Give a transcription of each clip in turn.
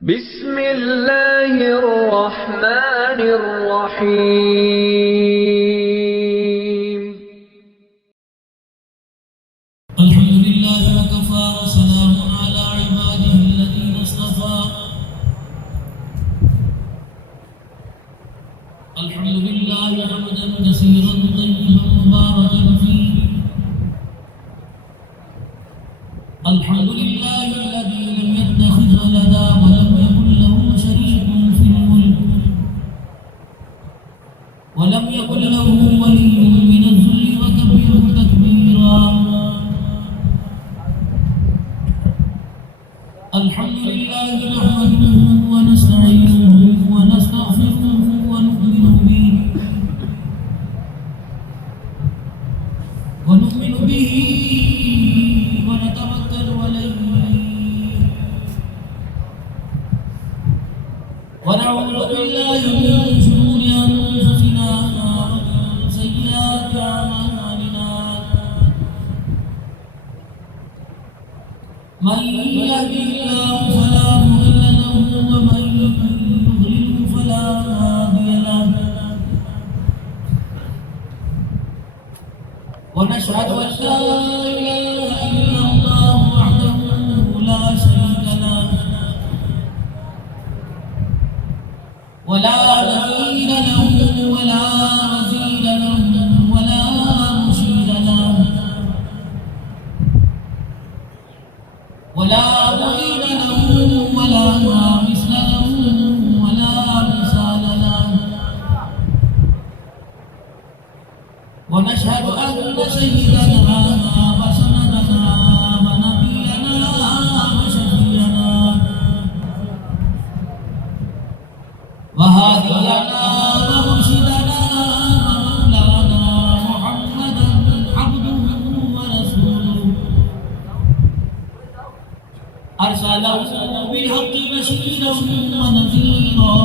بسم اللہ الرحمن الرحیم الحمد لله وكفى وسلام على عباده الذين اصطفى الحمد لله حمدا كثيرا طيبا مباركا فيه الحمد لله الذي لم يتخذ ولدا ولم يكن له شريك في الملك ولم يكن له ولي من الذل وكبره تكبيرا الحمد لله نحمده ونستعينه ونستغفره ونؤمن به ونتوكل عليه ونعوذ بالله من شرور انفسنا ومن سيئات اعمالنا من يهده الله فلا مضل له ومن يضلل فلا هادي له ونشهد ان لا اله الا الله وحده لا شريك له ولا نظير له ولا وزير له ولا مشير له ولا معين له ولا مثل له ولا مثال له ونشهد أن سيدنا وسندنا ونبينا وشفيعنا وهادينا ومرشدنا ومولانا محمدا عبده ورسوله أرسله بالحق بشيرا ونذيرا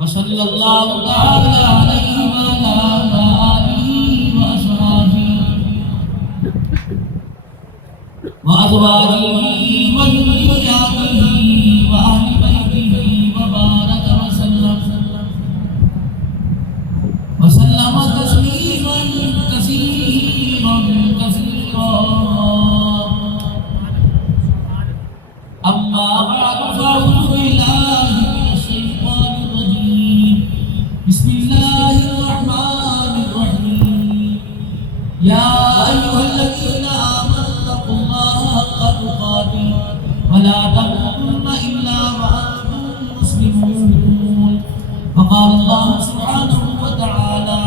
وصلى الله تعالى عليه وعلى آله وأصحابه وأزواجه وذرياته وأهل بيته وبارك وسلم تسليما كثيرا أما بعد فأعوذ بالله من الشيطان الرجيم بسم الله الرحمن الرحيم يا أيها الذين آمنوا اتقوا الله حق تقاته ولا تموتن إلا وأنتم مسلمون وقال الله سبحانه وتعالى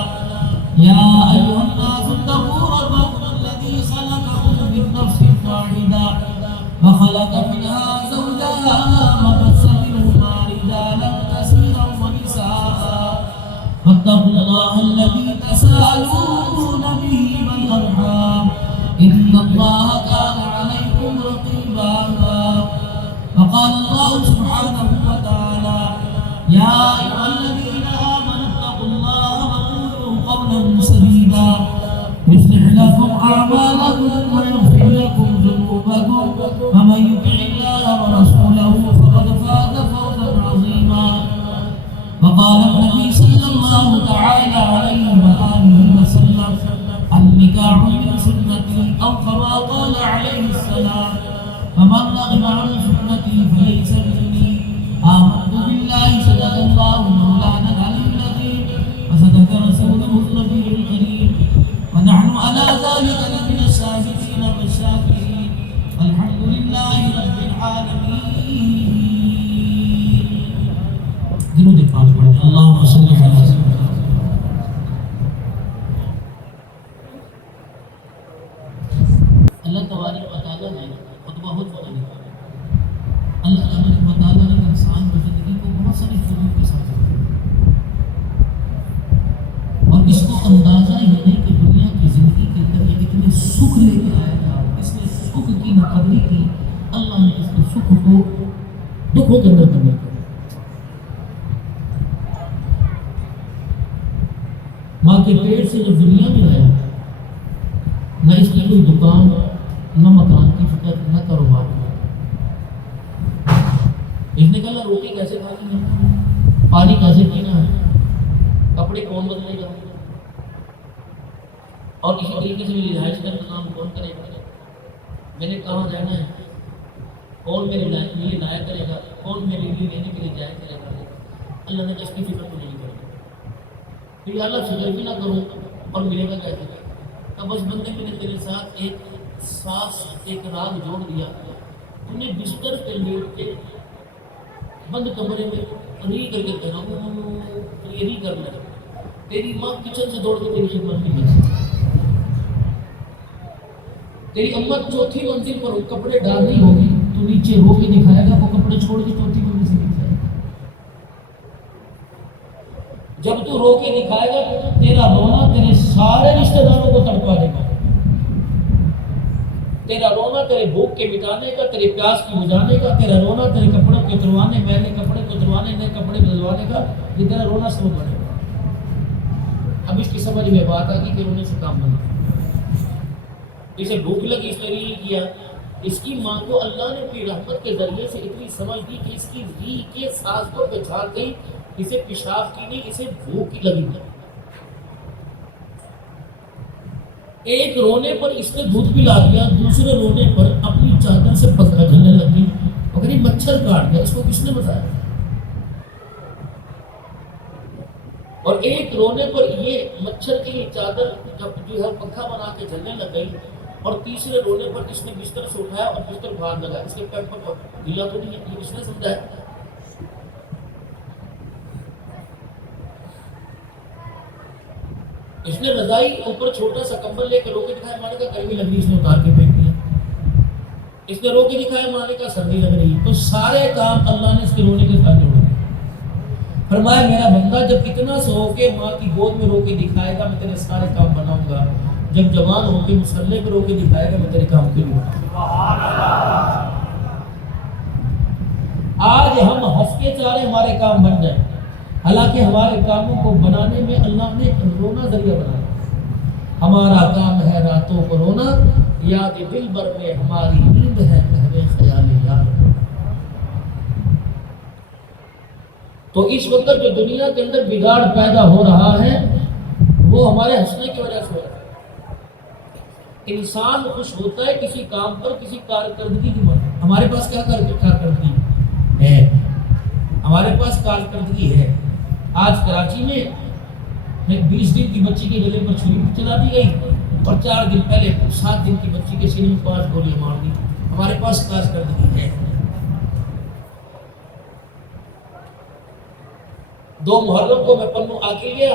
يا أيها الناس اتقوا ربكم الذي خلقكم من نفس واحدة وخلق منها زوجها وبث منهما رجالا كثيرا ونساء واتقوا الله الذي تساءلون به والأرحام إن الله كان عليكم رقيبا وقال الله سبحانه وتعالى يا أيها الذين آمنوا اتقوا الله وقولوا قولا سديدا يصلح لكم أعمالكم ويغفر لكم ذنوبكم ومن يطع الله ورسوله فقد فاز فوزا عظيما وقال النبي صلى الله تعالى عليه وآله وسلم النكاح من سنتي أو كما قال عليه السلام فمن رغب عن سنتي فليس مني آمنت بالله صدق الله مولانا العلي العظيم وصدق رسوله النبي الكريم ونحن على ذلك من الشاهدين والشاكرين الحمد لله رب العالمين درود پاک پڑھیں اللهم صل على سيدنا اللہ تبارک و تعالیٰ نے خطبہ خود لکھا اللہ تبارک و تعالیٰ نے انسان کی زندگی کو بہت ساری چیزوں کے ساتھ جوڑا اور اس کو اندازہ ہی نہیں کہ دنیا کی زندگی کے اندر یہ کتنے سکھ لے کے آیا تھا اس نے سکھ کی نہ قدری کی اللہ نے اس کے سکھ کو دکھوں کے اندر تبدیل کر ماں کے پیٹ سے جب دنیا میں آیا نہ اس کی کوئی دکان نہ مکان کی فکر نہ کاروبار کی۔ اس نے کہا روٹی کیسے کھانی ہے، پانی کیسے پینا ہے، کپڑے کون بدلے گا، اور اسی طریقے سے میری رہائش کا انتظام کون کرے گا، میں نے کہاں جانا ہے، کون میرے لیے لایا کرے گا، کون میرے لیے لینے کے لیے جایا کرے گا۔ اللہ نے اس کی فکر تو نہیں کرے، پھر اللہ فکر بھی نہ کروں اور ملے گا کیسے؟ اب بس بندے میں نے تیرے ساتھ ایک سانس ایک راگ جوڑ دیا، تم نے بستر پہ لیٹ کے بند کمرے میں ری کر کے کہنا یہ ری کر لیا، تیری ماں کچن سے دوڑ کے تیری خدمت کی جائے، تیری اماں چوتھی منزل پر کپڑے ڈال رہی ہوگی، تو نیچے رو کے دکھائے گا، وہ کپڑے چھوڑ کے چوتھی منزل سے نیچے آئے گا۔ جب تو رو کے دکھائے گا تیرا رونا تیرے سارے رشتہ داروں کو تڑپا دے گا، تیرا رونا تیرے بھوک کے مٹانے کا، تیرے پیاس کی بجھانے کا، تیرا رونا تیرے کپڑوں کے اتروانے، میلے کپڑے کو اتروانے، نئے کپڑے بدلوانے کا، یہ تیرا رونا سبب بنے گا۔ اب اس کی سمجھ میں بات آ گئی کہ رونے سے کام بنا، اسے بھوک لگی اس نے نہیں کیا، اس کی ماں کو اللہ نے اپنی رحمت کے ذریعے سے اتنی سمجھ دی کہ اس کی ری کے سانس کو پہچان گئی، اسے پیشاب کی نہیں، اسے بھوک کی لگی نہیں۔ ایک رونے پر اس نے دودھ پلا دیا، دوسرے رونے پر اپنی چادر سے پنکھا جلنے لگی، مگر یہ مچھر کاٹ گیا، اس کو کس نے بتایا؟ اور ایک رونے پر یہ مچھر کی چادر جو ہے پنکھا بنا کے جلنے لگ گئی، اور تیسرے رونے پر اس نے بستر سے اٹھایا اور بستر باہر لگا، اس کے پیٹ پر گلا تو نہیں ہے، یہ کس نے سمجھایا؟ اس نے رضائی اوپر چھوٹا سا کمبل لے کے رو کے دکھایا، مانے کا گرمی لگ رہی، اس نے اتار کے پھینک دیا، اس نے رو کے دکھایا، مانے کا سردی لگ رہی، تو سارے کام اللہ نے اس کے رونے کے ساتھ جوڑ دیے۔ فرمایا میرا بندہ جب اتنا سو کے ماں کی گود میں رو کے دکھائے گا، میں تیرے سارے کام بناؤں گا، جب جوان ہو کے مسلح پہ رو کے دکھائے گا، میں تیرے کام کے لیے آج ہم ہنس کے چارے ہمارے کام بن جائیں، حالانکہ ہمارے کاموں کو بنانے میں اللہ نے رونا ذریعہ بنایا۔ ہمارا کام ہے راتوں کو رونا، یاد دل بر میں ہماری نیند ہے محو خیال یار۔ تو اس وقت جو دنیا کے اندر بگاڑ پیدا ہو رہا ہے وہ ہمارے ہنسنے کی وجہ سے ہو رہا ہے۔ انسان خوش ہوتا ہے کسی کام پر، کسی کارکردگی کی مدد۔ ہمارے پاس کیا کارکردگی ہے؟ ہمارے پاس کارکردگی ہے۔ آج کراچی میں 20 دن کی بچی کے گلے پر چھری چلا دی گئی، اور 4 دن پہلے 7 دن کی بچی کے سینے میں 5 گولیاں مار دی۔ ہمارے پاس کارکردگی ہے۔ 2 محرم کو میں پنو آ کے گیا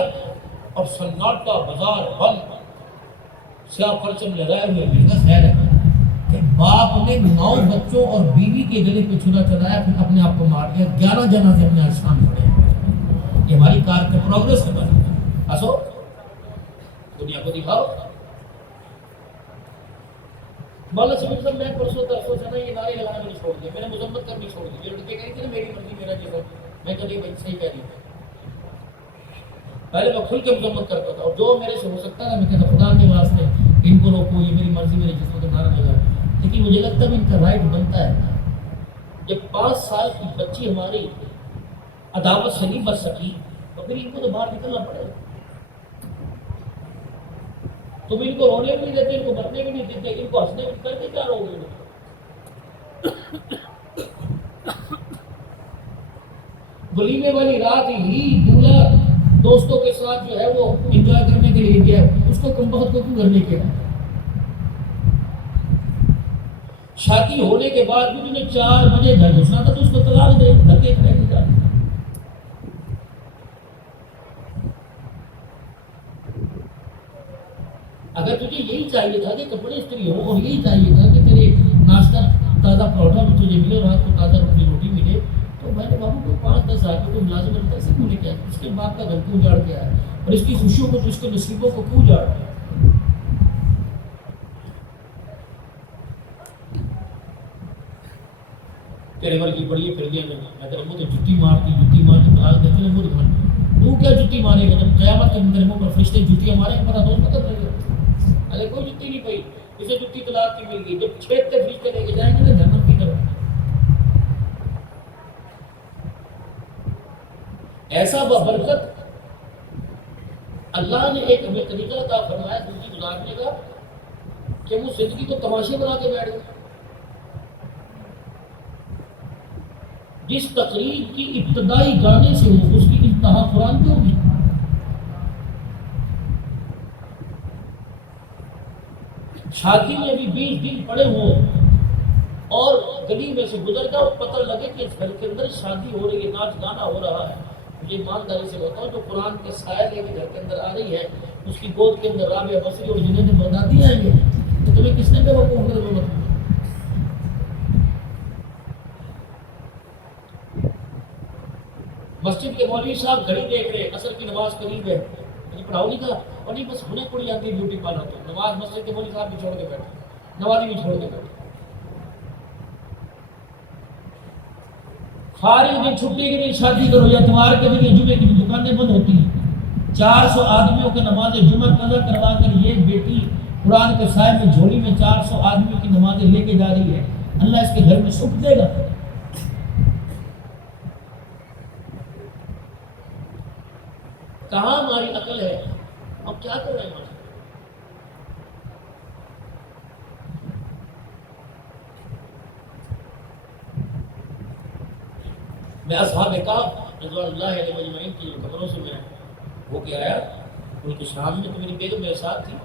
اور سناٹا بازار بند، سیاہ پرچم لگائے ہوئے، میں کہا خیر ہے کہ باپ نے 9 بچوں اور بیوی کے گلے پہ چھرا چلایا، پھر اپنے آپ کو مار دیا، 11 جنازے اپنے آسان پڑے۔ یہ ہماری کار کا پروگرس ہے۔ بس ہنسو، دنیا کو دکھاؤ۔ مولانا سبیل صاحب میں پرسوں ترسوں سے نا یہ نعرے لگانا نہیں چھوڑ دیا، میں نے مذمت کرنی چھوڑ دی۔ یہ لڑکے کہہ رہی تھی نا میری مرضی میرا جسم، میں کہتی بھائی صحیح کہہ رہی ہوں۔ پہلے میں کھل کے مذمت کرتا تھا، اور جو میرے سے ہو سکتا تھا میں کہتا خدا کے واسطے ان کو روکو، یہ میری مرضی میرے جسم کا نعرہ لگا۔ لیکن مجھے لگتا ہے ان کا رائٹ بنتا ہے، جب 5 سال کی بچی ہماری عداوت سے نہیں بچ سکی تو پھر ان کو تو باہر نکلنا پڑے گا۔ تم ان کو رونے بھی نہیں دیتے، ان کو مرنے بھی نہیں دیتے، ان کو ہنسنے بھی کر کے کیا رہو گے؟ ولیمے والی رات ہی دولہا دوستوں کے ساتھ جو ہے وہ انجوائے کرنے کے لیے گیا، اس کو کم وقت کو کیوں کرنے کیا؟ شادی ہونے کے بعد بھی تمہیں 4 بجے گھر گھسنا تھا تو اس کو طلاق دے، دھکے کھڑے نہیں جاتے۔ اگر تجھے یہی چاہیے تھا کہ کپڑے استری ہو، اور یہی چاہیے تھا کہ تیرے ناشتہ تازہ پروٹھا بھی تجھے ملے، رات کو تازہ روٹی ملے، تو میں نے بابو کو 5-10 سال کو ملازم رکھتا ہے، کیوں نہیں کیا؟ اس کے باپ کا گھر کیوں اجاڑ کے آیا، اور اس کی خوشیوں کو، اس کے نصیبوں کو کیوں اجاڑ دیا؟ تیرے ورگی بڑی پھر گیا میں تیرے منہ تو جتی مار طلاق دیتے ہیں، منہ دکھانے تو کیا جتی مارے گا؟ جب قیامت کے اندر منہ پر فرشتے جتیاں مارے گا، پتا دوست پتہ رہے گا۔ ارے کوئی جتی نہیں پئی، اسے جتنی طلاق کی مل گئی، جب چھیدتے پھیلتے لے کے جائیں گے نا جہنم کی طرف. ایسا ببرکت اللہ نے ایک ہمیں طریقہ عطا فرمایا زندگی گزارنے کا کہ وہ زندگی کو تماشے بنا کے بیٹھ گئے. جس تقریب کی ابتدائی گانے سے ہو اس کی انتہا قرآن کی ہوگی. شادی میں بھی 20 دن پڑے ہوں اور گلی میں سے گزر جاؤ، پتہ لگے کہ اس گھر کے اندر شادی ہو رہی ہے، ناچ گانا ہو رہا ہے. یہ ایمانداری سے بتاؤ، جو قرآن کے سائے لے کے گھر کے اندر آ رہی ہے، اس کی گود کے اندر رابعہ بصری اور جنید بغدادی آئیں گے تو تمہیں کس نے بے وقوف کر دیا؟ مسجد کے مولوی صاحب گھڑی دیکھ رہے، عصر کی نماز قریب ہے، پڑھاؤ نہیں تھا اور نہیں بس ہونے پڑی جاتی ہے بیوٹی پارلر. تو نماز مسجد کے مولوی صاحب بھی چھوڑ کے بیٹھے، نمازی بھی چھوڑ کے بیٹھے. فارغ دن چھٹی کے دن شادی کرو یا اتوار کے دن جمعے کی دکانیں بند ہوتی ہیں. 400 آدمیوں کے نماز جمعہ قضا کروا کر یہ بیٹی قرآن کے سائے میں جھولی میں 400 آدمیوں کی نمازیں لے کے جا رہی ہے. اللہ اس کے گھر میں سکھ دے گا. کہاں ہماری عقل ہے؟ اب کیا کر رہے ہیں؟ میں اصحاب کہف رضوان اللہ علیہ اجمعین کی خبروں سے میں ہو کے آیا. ان کے شام میں تو میری بیگم میرے ساتھ تھی.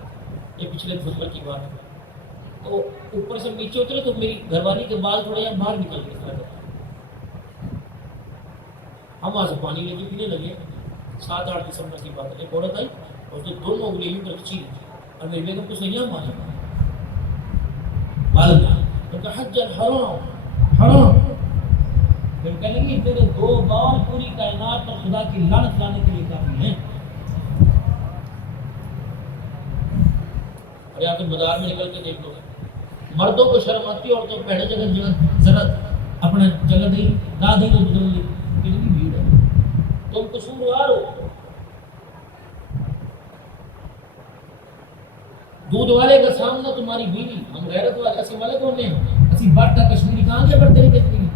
یہ پچھلے خطبہ کی بات ہے. تو اوپر سے نیچے اترے تو میری گھر والی کے بال تھوڑے یہاں باہر نکل گئے. ہم وہاں سے پانی لے کے پینے لگے. 7-8 دسمبر کی بات ہے. ایک عورت آئی اور جو دونوں انگلیوں پر کھینچی اور میری بیگم کو سیاح مارا بال میں حج حرام حرام. پھر کہنے لگی تیرے 2 بال پوری کائنات پر خدا کی لعنت لانے کے لیے کافی ہیں. اور یا پھر بازار میں نکل کے دیکھ لو، مردوں کو شرم آتی ہے، عورتوں کو پہلے جگہ ذرا اپنے جگہ دیں نہ دیں تو بدل لی کتنی بھیڑ ہے. تم قصوروار ہو. دودھ والے کا سامنا تمہاری بیوی. ہم غیرت والے اسی ملک ہونے ہیں، اسی باٹا کشمیری کہاں گئے پر تیری کشمیری.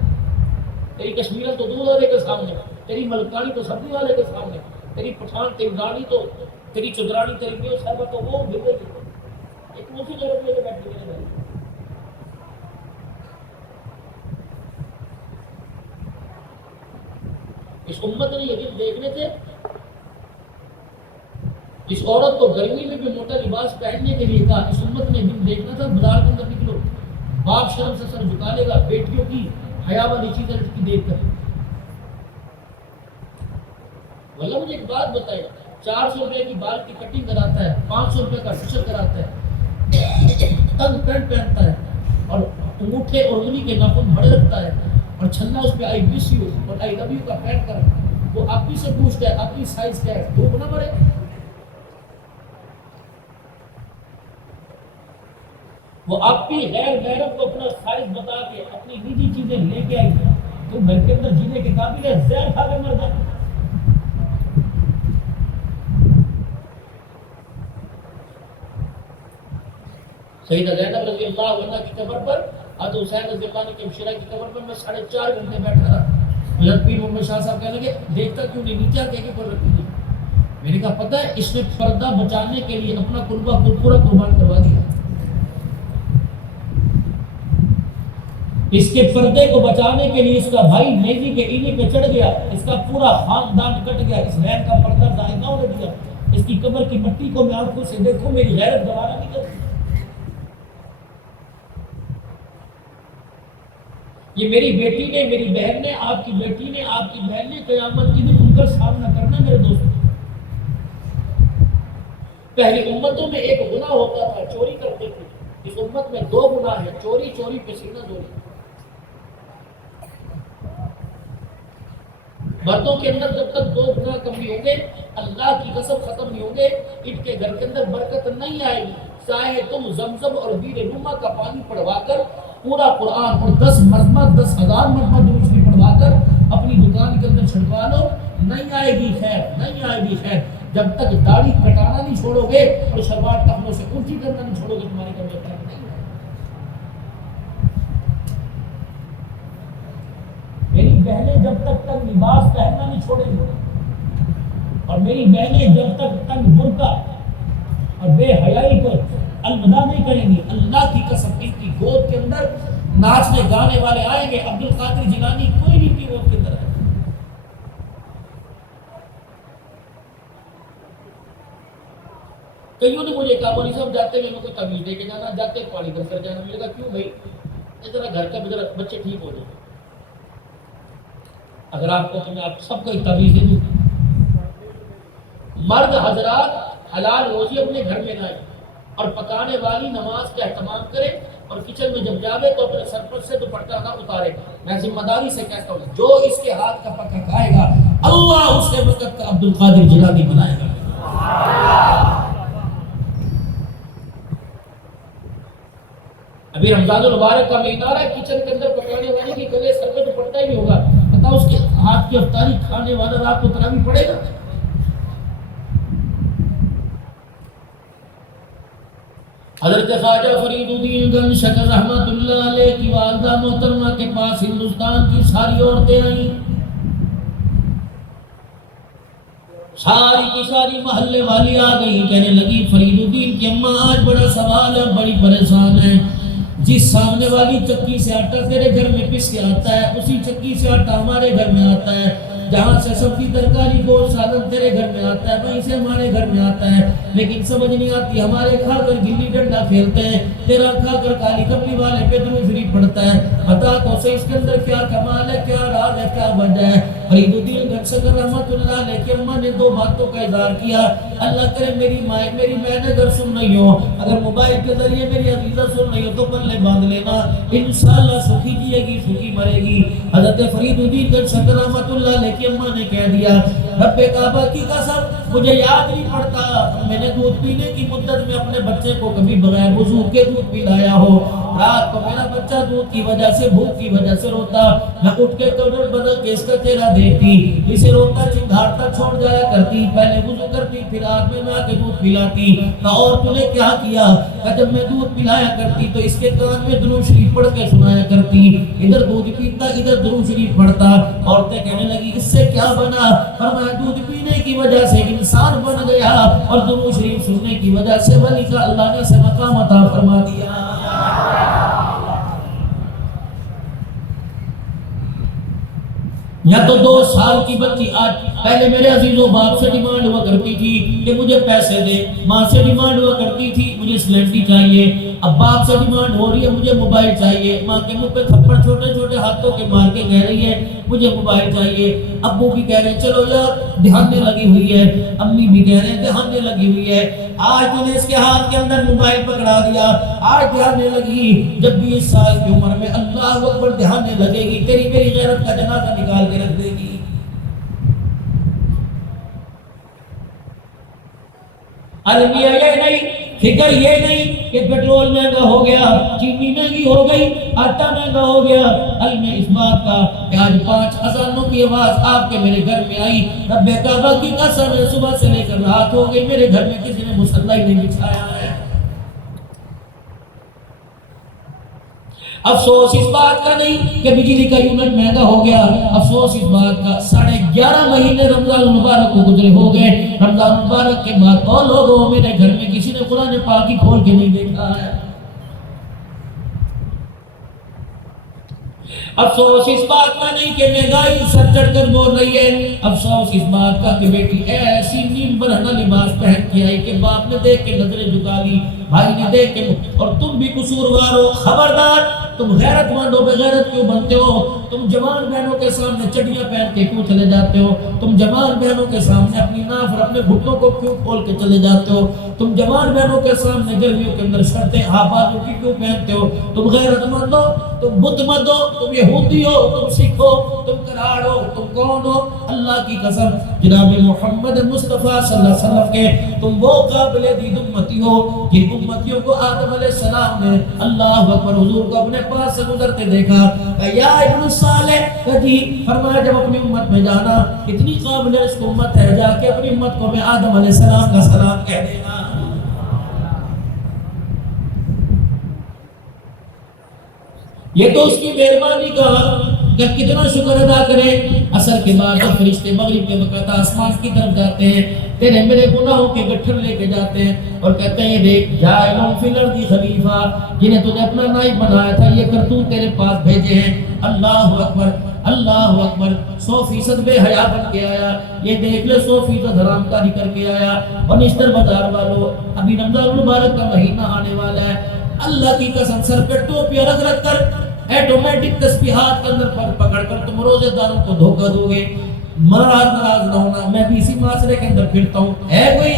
تیری کشمیرن تو دودھ والے کے سامنے، تیری ملکانی تو سبزی والے کے سامنے، تیری پٹھان تیری رانی تو تیری چودرانی تیری بیو صاحبہ تو وہ گر گئی. ایک موسی ضرورت لے کے بیٹھ گئے. اس امت نے یہ دن دیکھنے تھے. اس عورت کو گرمی میں بھی موٹا لباس پہننے کے لیے کہا. اس امت نے دن دیکھنا تھا. بازار کے اندر نکلو، باپ شرم سے سر جھکا لے گا بیٹیوں کی حیا والی چیزیں کی دیکھ کر. واللہ مجھے ایک بات بتائے، 400 روپے کی بال کی کٹنگ کراتا ہے، 500 روپے کا فیشل کراتا ہے، تنگ پینٹ پہنتا ہے اور انگوٹھے اور انگلی کے ناخن بڑے رکھتا ہے اور چھنا اس پہ آئی مس یو اور آئی لو یو کا پینٹ کر. وہ اپنی سے پوچھتا ہے اپنی سائز کیا ہے، 2 گنا بڑے. وہ اپنی غیر محرم کو اپنا سائز بتا کے اپنی نجی چیزیں لے کے آئی. تو گھر کے اندر جینے کے قابل ہے، زہر کھا کے مر جائے. سیدہ زینب رضی اللہ عنہ کی قبر پر، حضرت حسین رضی اللہ عنہ کی ہمشیرہ کی قبر پر میں 4.5 گھنٹے بیٹھا رہا. حضرت پیر محمد شاہ صاحب کہنے لگے دیکھتا کیوں نہیں، نیچے کہہ کے پر رکھی تھی. میں نے کہا پتہ ہے اس نے پردہ بچانے کے لیے اپنا قربہ خود پورا قربان کروا دیا. اس کے پردے کو بچانے کے لیے اس کا بھائی نیزی کے اینی پہ چڑھ گیا، اس کا پورا خاندان کٹ گیا، اس بہن کا پردہ ضائع نہ ہونے دیا. اس کی قبر کی مٹی کو میں آنکھوں سے دیکھوں میری غیرت گوارا نہیں کرتی. یہ میری بیٹی نے، میری بہن نے، آپ کی بیٹی نے، آپ کی بہن نے قیامت کی دن ان کا سامنا کرنا. میرے دوستوں، پہلی امتوں میں ایک گناہ ہوتا تھا، چوری کرتے تھے. اس امت میں 2 گناہ ہیں، چوری چوری پہ سینہ چوری. مردوں کے اندر جب تک 2 گناہ کم نہیں ہوں گے، اللہ کی قسم ختم نہیں ہوں گے، ان کے گھر کے اندر برکت نہیں آئے گی. چاہے تم زمزم اور بیر نما کا پانی پڑھوا کر پورا قرآن اور 10 مرتبہ 10,000 مرتبہ درود شریف پڑھوا کر اپنی دکان کے اندر چھڑکوا لو، نہیں آئے گی خیر، نہیں آئے گی خیر. جب تک داڑھی کٹانا نہیں چھوڑو گے اور شلوار ٹخنوں سے الٹی کرنا نہیں چھوڑو گے تمہارے گھر میں فرق نہیں ہوگا۔ میری بہنیں جب تک لباس پہننا نہیں چھوڑیں گے اور میری بہنیں جب تک برقع اور بے حیائی کو الوداع نہیں کریں گی، اللہ کی قسم ان کی گود کے اندر ناچنے گانے والے آئیں گے۔ عبد القادر جیلانی کوئی نہیں کی گود کے اندر ہے۔ کئیوں نے مجھے کہا مولوی صاحب جاتے ہوئے کوئی تعویذ دے کے جانا، جاتے پانی بند کر جانا۔ میں نے کہا کیوں بھائی، ذرا گھر کا بچے ٹھیک ہو جائے۔ اگر آپ کو میں آپ سب کو ایک تعویذ دے دوں، مرد حضرات حلال روزی اپنے گھر میں لائیں اور پکانے والی نماز کا اہتمام کرے اور کچن میں جب جاوے تو اپنے سر پر سے دوپٹہ نہ اتارے۔ میں ذمہ داری سے کہتا ہوں جو اس کے ہاتھ کا پکا کھائے گا اللہ اسے وقت کا عبد القادر جیلانی بنائے گا۔ ابھی رمضان المبارک کا مہینہ ہے، کچن کے اندر پکانے والے کی گلے سر پہ دوپٹہ ہی نہیں ہوگا، بتاؤ اس کے ہاتھ کی افطاری کھانے والا رات کو تراویح پڑے گا؟ حضرت خواجہ فرید الدین گنج شکر رحمت اللہ علیہ کی والدہ محترمہ کے پاس ہندوستان کی ساری عورتیں آئیں، ساری کی ساری محلے والی آ گئی، کہنے لگی فرید الدین کی اماں آج بڑا سوال ہے، بڑی پریشان ہے۔ جس سامنے والی چکی سے آٹا تیرے گھر میں پس کے آتا ہے اسی چکی سے آٹا ہمارے گھر میں آتا ہے، جہاں سے سبزی ترکاری گوشت سالن تیرے گھر میں آتا ہے وہیں سے ہمارے گھر میں آتا ہے، لیکن سمجھ نہیں آتی ہمارے کھا کر گلی ڈنڈا کھیلتے ہیں، تیرا کھا کر کالی کپڑی والے پہ درود شریف پڑھتا ہے۔ بتا تو صحیح اس کے اندر کیا کمال ہے، کیا راز ہے، کیا وجہ ہے؟ فرید الدین گنج شکر رحمت اللہ علیہ کی اماں نے دو باتوں کا اظہار کیا، اللہ کرے میری بہن اگر سن رہی ہو، اگر موبائل کے ذریعے میری عزیزہ سن رہی ہو تو پلے باندھ لینا، انشاءاللہ سخی جیے گی سخی مرے گی۔ حضرت فرید الدین گنج شکر رحمت اللہ علیہ کی اماں نے کہہ دیا رب کعبہ کی قسم مجھے یاد نہیں پڑتا میں نے دودھ پینے کی مدت میں اپنے بچے کو کبھی بغیر وضو کے دودھ پلایا ہو، رات کو میرا بچہ دودھ کی وجہ سے بھوک کی وجہ سے روتا، میں اٹھ کے کمر بدل کے اس کا چہرہ دیکھتی، اسے روتا چنگھاڑتا چھوڑ جایا کرتی، پہلے وضو کرتی پھر آگ میں آ کے دودھ پلاتی، اور تو نے کیا کیا؟ جب میں دودھ پلایا کرتی تو اس کے کان میں درود شریف پڑھ کے سنایا کرتی، ادھر دودھ پیتا ادھر درود شریف پڑھتا۔ عورتیں کہنے لگی اس سے کیا بنا؟ فرمایا دودھ پینے کی وجہ سے انسان بن گیا اور درود شریف سننے کی وجہ سے ولی کا اللہ نے اسے مقام عطا فرما دیا۔ یا تو 2 سال کی بچی آج پہلے میرے عزیزوں باپ سے ڈیمانڈ ہوا کرتی تھی کہ مجھے پیسے دے، ماں سے ڈیمانڈ ہوا کرتی تھی مجھے سلیٹی چاہیے، اب باپ سے ڈیمانڈ ہو رہی ہے مجھے موبائل چاہیے، ماں کے منہ پہ تھپڑ چھوٹے چھوٹے ہاتھوں کے مار کے کہہ رہی ہے مجھے موبائل چاہیے، ابو بھی کہہ رہے ہیں چلو یار دھیانے لگی ہوئی ہے، امی بھی کہہ رہے ہیں دھیانے لگی ہوئی ہے، آج تو نے اس کے ہاتھ کے اندر موبائل پکڑا دیا، آج دھیانے لگی، جب 20 سال کی عمر میں اللہ اکبر دھیانے لگے گی تیری میری غیرت کا جنازہ نکال کے رکھ دے گی۔ المیہ یہ نہیں، فکر یہ نہیں کہ پیٹرول مہنگا ہو گیا، چینی مہنگی ہو گئی، آٹا مہنگا ہو گیا، علم اس بات کا کہ آج 5 اذانوں کی آواز آپ کے میرے گھر میں آئی، رب کعبہ کی قسم ہے صبح سے لے کر رات ہو گئی میرے گھر میں کسی نے مصلی ہی نہیں بچھایا ہے۔ افسوس اس بات کا نہیں کہ بجلی کا یونٹ مہنگا ہو گیا، افسوس اس بات کا 11.5 مہینے رمضان المبارک کو گزرے ہو گئے، رمضان المبارک کے بعد اور لوگوں میرے گھر میں کسی نے قرآن پاک ہی کھول کے نہیں دیکھا ہے۔ افسوس اس بات کا نہیں کہ مہنگائی سر چڑھ کر بول رہی ہے، افسوس اس بات کا کہ بیٹی ایسی نیم برہنہ لباس پہن کے آئی کہ باپ نے دیکھ کے نظریں جھکا لی، بھائی نے دیکھ کے، اور تم بھی قصوروار ہو، خبردار تم غیرت مند ہو، بغیرت کیوں بنتے ہو؟ تم جوان بہنوں کے سامنے چڑیاں پہن کے کیوں چلے جاتے ہو؟ تم جوان بہنوں کے سامنے اپنی ناف اور اپنے گھٹنوں کو کیوں کھول کے چلے جاتے ہو؟ تم جوان بہنوں کے سامنے گرمیوں کے اندر شرطیں آبادوں کی کیوں پہنتے ہو؟ تم غیرت مند ہو، تم بدھ مت ہو، تم یہودی ہو، تم سکھ ہو، تم کراڑ ہو، تم کون ہو؟ اللہ کی قسم جناب محمد مصطفیٰ صلی اللہ علیہ وسلم کے تم وہ قابل دید امتی ہو جن امتیوں کو آدم علیہ السلام نے اللہ اکبر حضور کو اپنے پاس سے گزرتے دیکھا کہ یا ابن صالح کہ جی فرمایا جب اپنی امت میں جانا اتنی قابل اس کو امت ہے جا کے اپنی امت کو میں آدم علیہ السلام کا سلام کہہ دینا. یہ تو اس کی مہربانی کا کہ کتنا شکر ادا کریں. عصر کے بعد جب فرشتے مغرب کے وقت آسمان کی طرف جاتے ہیں تیرے میرے گناہوں کے گٹھر لے کے جاتے ہیں اور کہتے ہیں دیکھ جاعلوں فی الارض خلیفہ جنہیں تو نے اپنا نائب بنایا تھا یہ کرتوت تیرے پاس بھیجے ہیں. اللہ اکبر اللہ اکبر 100% بے حیا بن کے آیا. یہ دیکھ لے 100% حرام کاری کر کے آیا. اور نشتر بازار والوں ابھی رمضان المبارک کا مہینہ آنے والا ہے. اللہ کی قسم سر پہ ٹوپیاں رکھ کر ایٹومیٹک تسبیحات کے اندر پکڑ کر تم روزے داروں کو دھوکہ دو گے. ناراض نہ ہونا میں بھی اسی معاشرے کے اندر پھرتا ہوں. ہے کوئی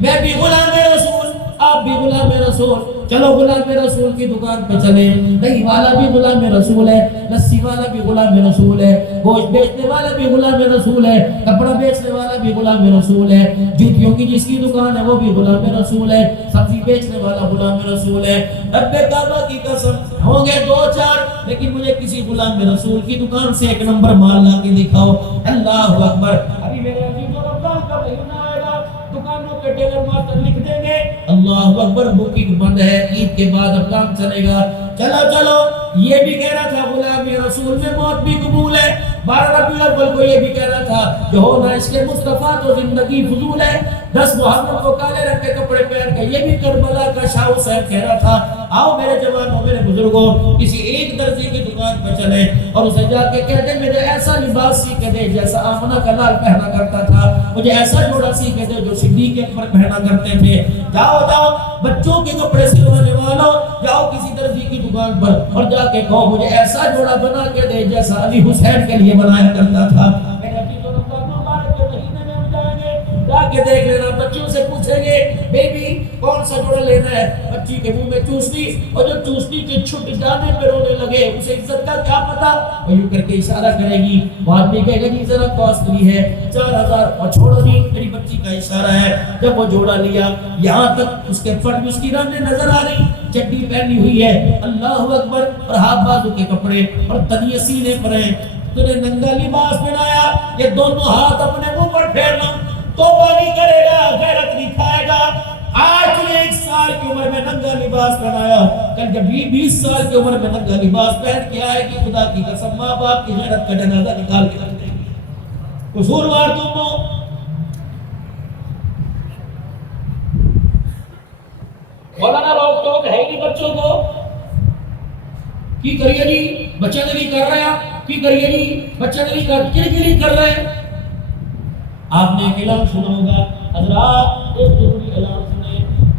میں بھی غلام رسول آپ بھی غلام رسول. چلو غلام رسول کی دکان پہ چلیں. دہی والا بھی غلام رسول ہے, لسی والا بھی غلام رسول ہے, گوشت بیچنے والا بھی غلام رسول ہے, کپڑا بیچنے والا بھی غلام رسول ہے, جوتیوں کی جس کی دکان ہے وہ بھی غلام رسول ہے, سبزی بیچنے والا غلام رسول ہے. رب کعبہ کی قسم ہوں گے 2-4 لیکن مجھے کسی غلام رسول کی دکان سے 1 نمبر مال لا کے دکھاؤ. اللہ اکبر. ابھی میرے عزیز و رمضان کا مہینہ آئے گا دکانوں کے ٹیلر ماسٹر لکھ دیں گے اللہ اکبر بکنگ بند ہے عید کے بعد اب کام چلے گا. چلو یہ بھی کہہ رہا تھا غلام رسول میں موت بھی قبول ہے. 12 ربیع الاول کو یہ بھی کہہ رہا تھا کہ ہونا اس کے مصطفیٰ تو زندگی فضول ہے. 10 محرم کو کالے رنگ کے کپڑے پہن کے یہ بھی کربلا کا شاہ حسین کہہ رہا تھا. آؤ میرے جوانوں میرے بزرگوں کسی ایک درزی کی دکان پہ چلیں اور اسے جا کے کہہ دیں مجھے ایسا لباس سی کے دے جیسا آمنہ کا لال پہنا کرتا تھا, مجھے ایسا جوڑا سی کے دے جو صدیق اکبر پہنا کرتے تھے. جاؤ بچوں کے کپڑے سلوانے والوں جاؤ کسی درزی کی دکان پر اور جا کے کہو مجھے ایسا جوڑا بنا کے دے جیسا علی حسین کے لیے بنایا کرتا تھا. جا کے دیکھ لینا بچوں سے پوچھیں گے بیبی کون سا جوڑا لینا ہے, بچی کے منہ میں چوسنی اور جو چوسنی کے چھٹ جانے پہ رونے لگے اسے عزت کا کیا پتا, وہ یوں کر کے اشارہ کرے گی. وہ آدمی کہے گا جی ذرا کاسٹلی ہے 4000 اور چھوڑو جی میری بچی کا اشارہ ہے. جب وہ جوڑا لیا یہاں تک اس کے فرد اس کی رنگ نظر آ رہی, چڈی پہنی ہوئی ہے اللہ اکبر اور ہاتھ بازو کے کپڑے اور تنیے سینے پر ہیں. تو نے ننگا لباس پہنایا یہ دونوں ہاتھ اپنے منہ پر پھیرنا توبہ نہیں کرے گا غیرت نہیں کھائے گا. آج تجھے 1 سال کی عمر میں ننگا لباس پہنایا کل جب 20 سال کی عمر میں ننگا لباس پہن کے آئے گی خدا کی قسم ماں باپ کی غیرت کا جنازہ نکال کے رکھ دیں گے. قصوروار تم ہو. مولانا روک ٹوک ہے نہیں بچوں کو کی کریے جی بچے نہیں کر رہے ہیں کی کریے جی بچے نہیں کر رہے ہیں. آپ نے ایک اعلان سنا ہوگا حضرات ایک ضروری اعلان سنے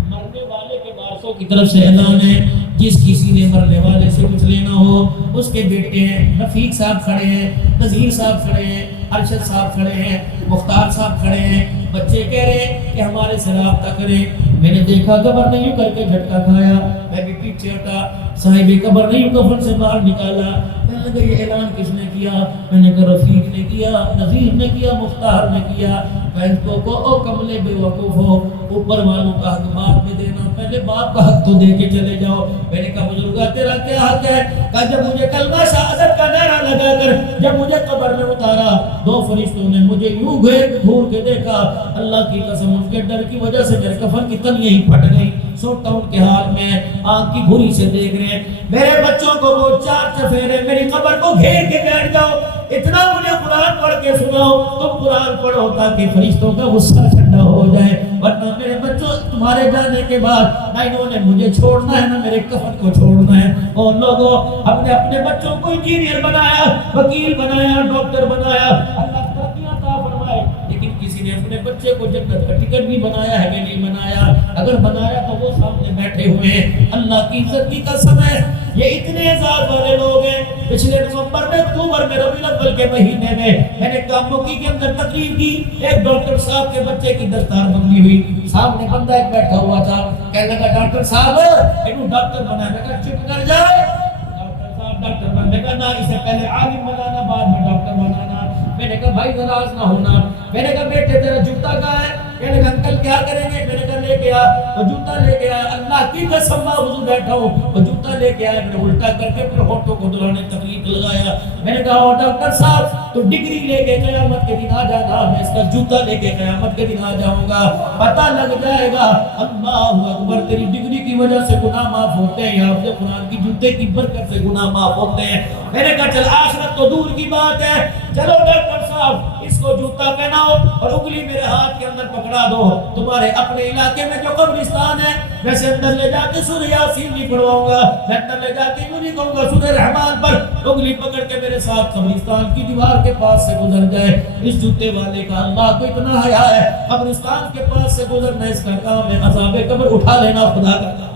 مرنے والے کے وارثوں کی طرف سے اعلان ہے جس کسی نے مرنے والے سے کچھ لینا ہو اس کے بیٹے ہیں رفیق صاحب کھڑے ہیں, نذیر صاحب کھڑے ہیں, ارشد صاحب کھڑے ہیں, مختار صاحب کھڑے ہیں. بچے کہہ رہے ہیں کہ ہمارے سے رابطہ کریں. میں نے دیکھا قبر نہیں کر کے جھٹکا کھایا, میں بھی پیچھے ہٹا, صاحب قبر نہیں کفن سے باہر نکالا. میں نے یہ اعلان کس نے کیا؟ میں نے کہا رفیق نے کیا, نذیر نے کیا, مختار نے کیا. بہنوں کو او کملے بے وقوف ہو, اوپر والوں کا حق باپ میں دینا, پہلے باپ کا حق تو دے کے چلے جاؤ. میں نے کہا بزرگا تیرا کیا حق ہے؟ کہا جب مجھے کلمہ شہادت کا نعرہ لگا کر جب مجھے قبر میں اتارا 2 فرشتوں نے مجھے یوں گھور کے دیکھا, اللہ کی قسم ان کے ڈر کی وجہ سے میرے کفن کی تنیاں ہی پھٹ گئی. سوتا ان کے حال میں آنکھ کی گھوری سے دیکھ رہے ہیں. میرے بچوں کو وہ 4 چفیرے میری قبر کو گھیر کے بیٹھ جاؤ, اتنا مجھے قرآن پڑھ کے سناؤ. تم قرآن پڑھو تاکہ فرشتوں کا غصہ ٹھنڈا ہو جائے, ورنہ میرے بچوں تمہارے جانے کے بعد نہ انہوں نے مجھے چھوڑنا ہے نہ میرے کفن کو چھوڑنا ہے. اور لوگوں ہم نے اپنے بچوں کو انجینئر بنایا, وکیل بنایا, ڈاکٹر بنایا, اللہ ترقیاں عطا فرمائے, لیکن کسی نے اپنے بچے کو جنت کا ٹکٹ بھی بنایا ہے کہ نہیں بنایا؟ اگر بنایا تو وہ سامنے بیٹھے ہوئے ہیں. اللہ کی عزت کی قسم ہے یہ اتنے اعزاز والے لوگ ہیں. پچھلے نومبر میں اکتوبر میں ربیع الاول کے مہینے میں نے کاموکی کے اندر تقریر کی. ایک ڈاکٹر صاحب کے بچے کی دستار بندی ہوئی, سامنے بندہ ایک بیٹھا ہوا تھا, کہنے لگا ڈاکٹر صاحب انہوں ڈاکٹر بنا. میں کہا چپ کر جائے, ڈاکٹر صاحب ڈاکٹر بننے کا نہ, اسے پہلے عالم بنانا بعد میں ڈاکٹر بنانا. میں نے کہا بھائی ناراض نہ ہونا. میں نے کہا بیٹے تیرا جوتا کہاں ہے؟ کہنے لگا انکل کیا کریں گے؟ میں نے کہا لے کے آ. وہ جوتا لے کے آیا. اللہ کی قسم میں وضو بیٹھا ہوں, وہ جوتا لے کے آیا. میں نے الٹا کر کے پھر ہونٹوں کو دلانے تکلیف لگایا. میں نے کہا ڈاکٹر صاحب تو ڈگری لے کے قیامت کے دن آ جانا, میں اس کا جوتا لے کے قیامت کے دن آ جاؤں گا, پتہ لگ جائے گا. اللہ اکبر, تیری ڈگری کی وجہ سے گناہ معاف ہوتے ہیں, حافظ قرآن کی جوتے کی برکت سے گناہ معاف ہوتے ہیں. میں نے کہا چل آخرت تو دور کی بات ہے, چلو ڈاکٹر صاحب اس کو جوتا پہناؤ اور انگلی میرے ہاتھ کے اندر پکڑا دو. تمہارے اپنے علاقے میں جو قبرستان ہے ویسے اندر لے جا کے سورہ یاسین نہیں پڑھواؤں گا, میں اندر لے جا کے نہیں کہوں گا سورہ رحمان پر انگلی پکڑ کے میرے ساتھ قبرستان کی دیوار کے پاس سے گزر جائے. اس جوتے والے کا اللہ کو اتنا حیا ہے, قبرستان کے پاس سے گزرنا اس کا کام ہے, عذاب قبر اٹھا لینا خدا کا کام.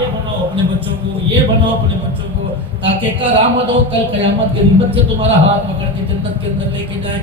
یہ بناؤ اپنے بچوں کو, یہ بناؤ اپنے بچوں کو تاکہ کرامت ہو کل قیامت کے دن بچے تمہارا ہاتھ پکڑ کے جنت کے اندر لے کے جائیں.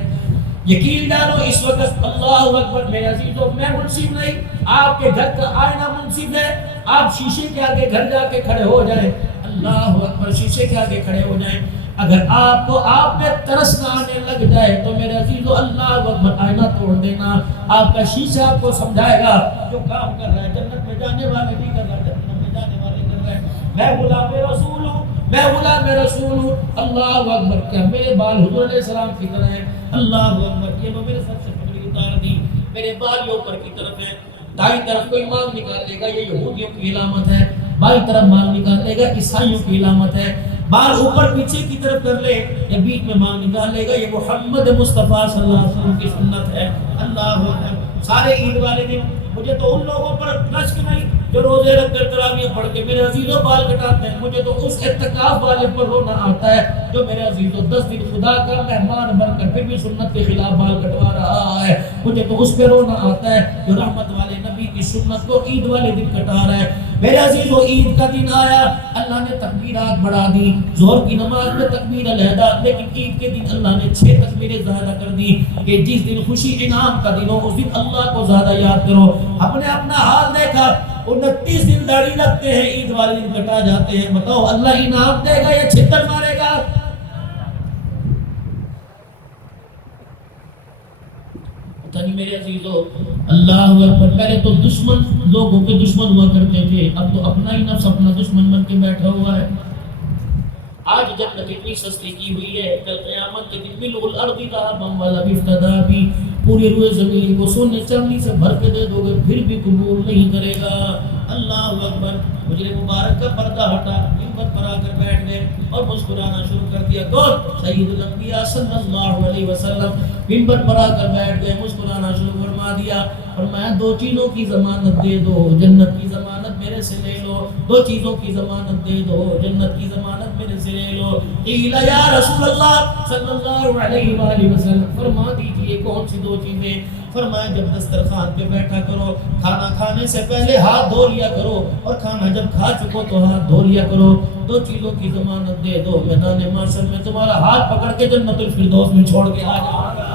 یقین جانو اس وقت اللہ اکبر میرے عزیزو, میں منصف نہیں, آپ کے گھر کا آئینہ منصف ہے. آپ شیشے کے آگے گھر جا کے کھڑے ہو جائیں, اللہ اکبر, شیشے کے آگے کھڑے ہو جائیں. اگر آپ کو آپ میں ترس نہ آنے لگ جائے تو میرے عزیزو اللہ اکبر آئینہ توڑ دینا. آپ کا شیشہ آپ کو سمجھائے گا جو کام کر رہا ہے جنت میں جانے والے بھی کر رہا ہے, جنت میں جانے والے کر رہے ہیں. میں غلام رسول ہوں, میں غلام رسول ہوں. اللہ اکبر, کیا میرے بال حضور علیہ السلام کی طرح ہیں؟ اللہ اکبر, یہ لو میرے سر سے پگڑی اتار دی, میرے بال اوپر کی طرف ہیں. دائیں طرف کوئی مال نکال لے گا یہ یہودیوں کی علامت ہے, بائیں طرف مال نکال لے گا عیسائیوں کی علامت ہے. بال اوپر پیچھے کی طرف کر لے یا بیچ میں مال نکال لے گا یہ محمد مصطفیٰ صلی اللہ علیہ وسلم کی سنت ہے. اللہ اکبر. سارے عید والے دن مجھے تو ان لوگوں پر رشک نہیں جو روزے رکھ کر تراویح پڑھ کے میرے عزیزوں بال کٹاتے ہیں, مجھے تو اس اعتکاف والے پر رونا آتا ہے جو میرے عزیزوں 10 دن خدا کا مہمان بن کر پھر بھی سنت کے خلاف بال کٹوا رہا ہے. مجھے تو اس پہ رونا آتا ہے جو رحمت والے نبی کی سنت کو عید والے دن کٹا رہا ہے. میرے عزیزوں عید کا دن آیا, اللہ نے تکبیرات بڑھا دی. ظہر کی نماز میں تکبیر علیحدہ, لیکن عید کے دن اللہ نے 6 تکبیریں زیادہ کر دی کہ جس دن خوشی انعام کا دن ہو اس دن اللہ کو زیادہ یاد کرو. ہم نے اپنا حال دیکھا, 29 دن داڑھی رکھتے ہیں, عید والے دن کٹا جاتے ہیں. بتاؤ اللہ انعام دے گا یا چھتر مارے گا؟ پتہ نہیں میرے عزیزو. اللہ اکبر, پہلے تو دشمن لوگوں کے دشمن ہوا کرتے تھے, اب تو اپنا ہی نفس اپنا دشمن بن کے بیٹھا ہوا ہے. آج جنت اتنی سستی کی ہوئی ہے, کل قیامت کے دن ملء الارض ذهبا ولا بافتداء بھی پوری روئے زمین کو سونے چاندی سے بھر کے دے دو گے پھر بھی قبول نہیں کرے گا. اللہ اکبر. مجھے مبارک کا پردہ ہٹا, منبر پر آ کر بیٹھ گئے اور مسکرانا شروع کر دیا. کون؟ سید الانبیاء صلی اللہ علیہ وسلم منبر پر آ کر بیٹھ گئے, مسکرانا شروع فرما دیا. فرمایا 2 چیزوں کی ضمانت دے دو, جنت کی ضمانت میرے سے لے لو. 2 چیزوں کی ضمانت دے دو, جنت کی ضمانت میرے سے لے لو. قیل یا رسول اللہ صلی اللہ علیہ وآلہ وسلم, فرما دیجئے کون سی 2 چیزیں؟ فرمایا جب دسترخوان پہ بیٹھا کرو کھانا کھانے سے پہلے ہاتھ دھو لیا کرو, اور کھانا جب کھا چکو تو ہاتھ دھو لیا کرو. 2 چیزوں کی ضمانت دے دو, میدان محشر میں تمہارا ہاتھ پکڑ کے جنت الفردوس میں چھوڑ کے آ جاؤں گا.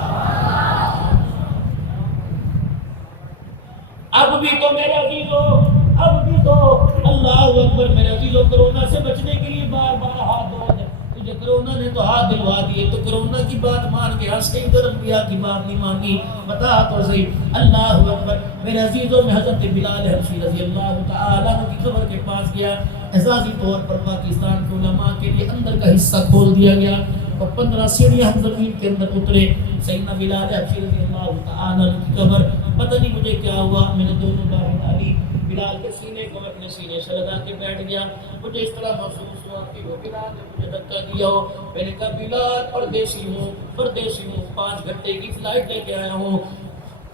اب بھی تو میرے عزیزو, اب بھی تو اللہ اکبر میرے عزیزو, کرونا سے بچنے کے لیے بار بار ہاتھ دھو. تجھے کرونا نے تو ہاتھ دلوا دیے, تو کرونا کی بات مان کے ہنس کے ادھر انبیاء کی بات نہیں مانی. بتا تو صحیح. اللہ اکبر میرے عزیزوں, میں حضرت بلال حبشی رضی اللہ تعالیٰ عنہ کی قبر کے پاس گیا. اعزازی طور پر پاکستان کے علماء کے لیے اندر کا حصہ کھول دیا گیا اور 15 سیڑھیاں ہم زمین کے اندر اترے. سیدنا بلال حبشی رضی اللہ تعالیٰ عنہ کی قبر, پتہ نہیں مجھے کیا ہوا, میں نے دونوں باہیں ڈالی, بلال کے سینے کو اپنے سینے سے لگا کے بیٹھ گیا. مجھے اس طرح محسوس ہوا کہ وہ بلال نے مجھے دھکا دیا ہو. میں نے کہا بلال پردیسی ہوں, پردیسی ہوں, 5 گھنٹے کی فلائٹ لے کے آیا ہوں,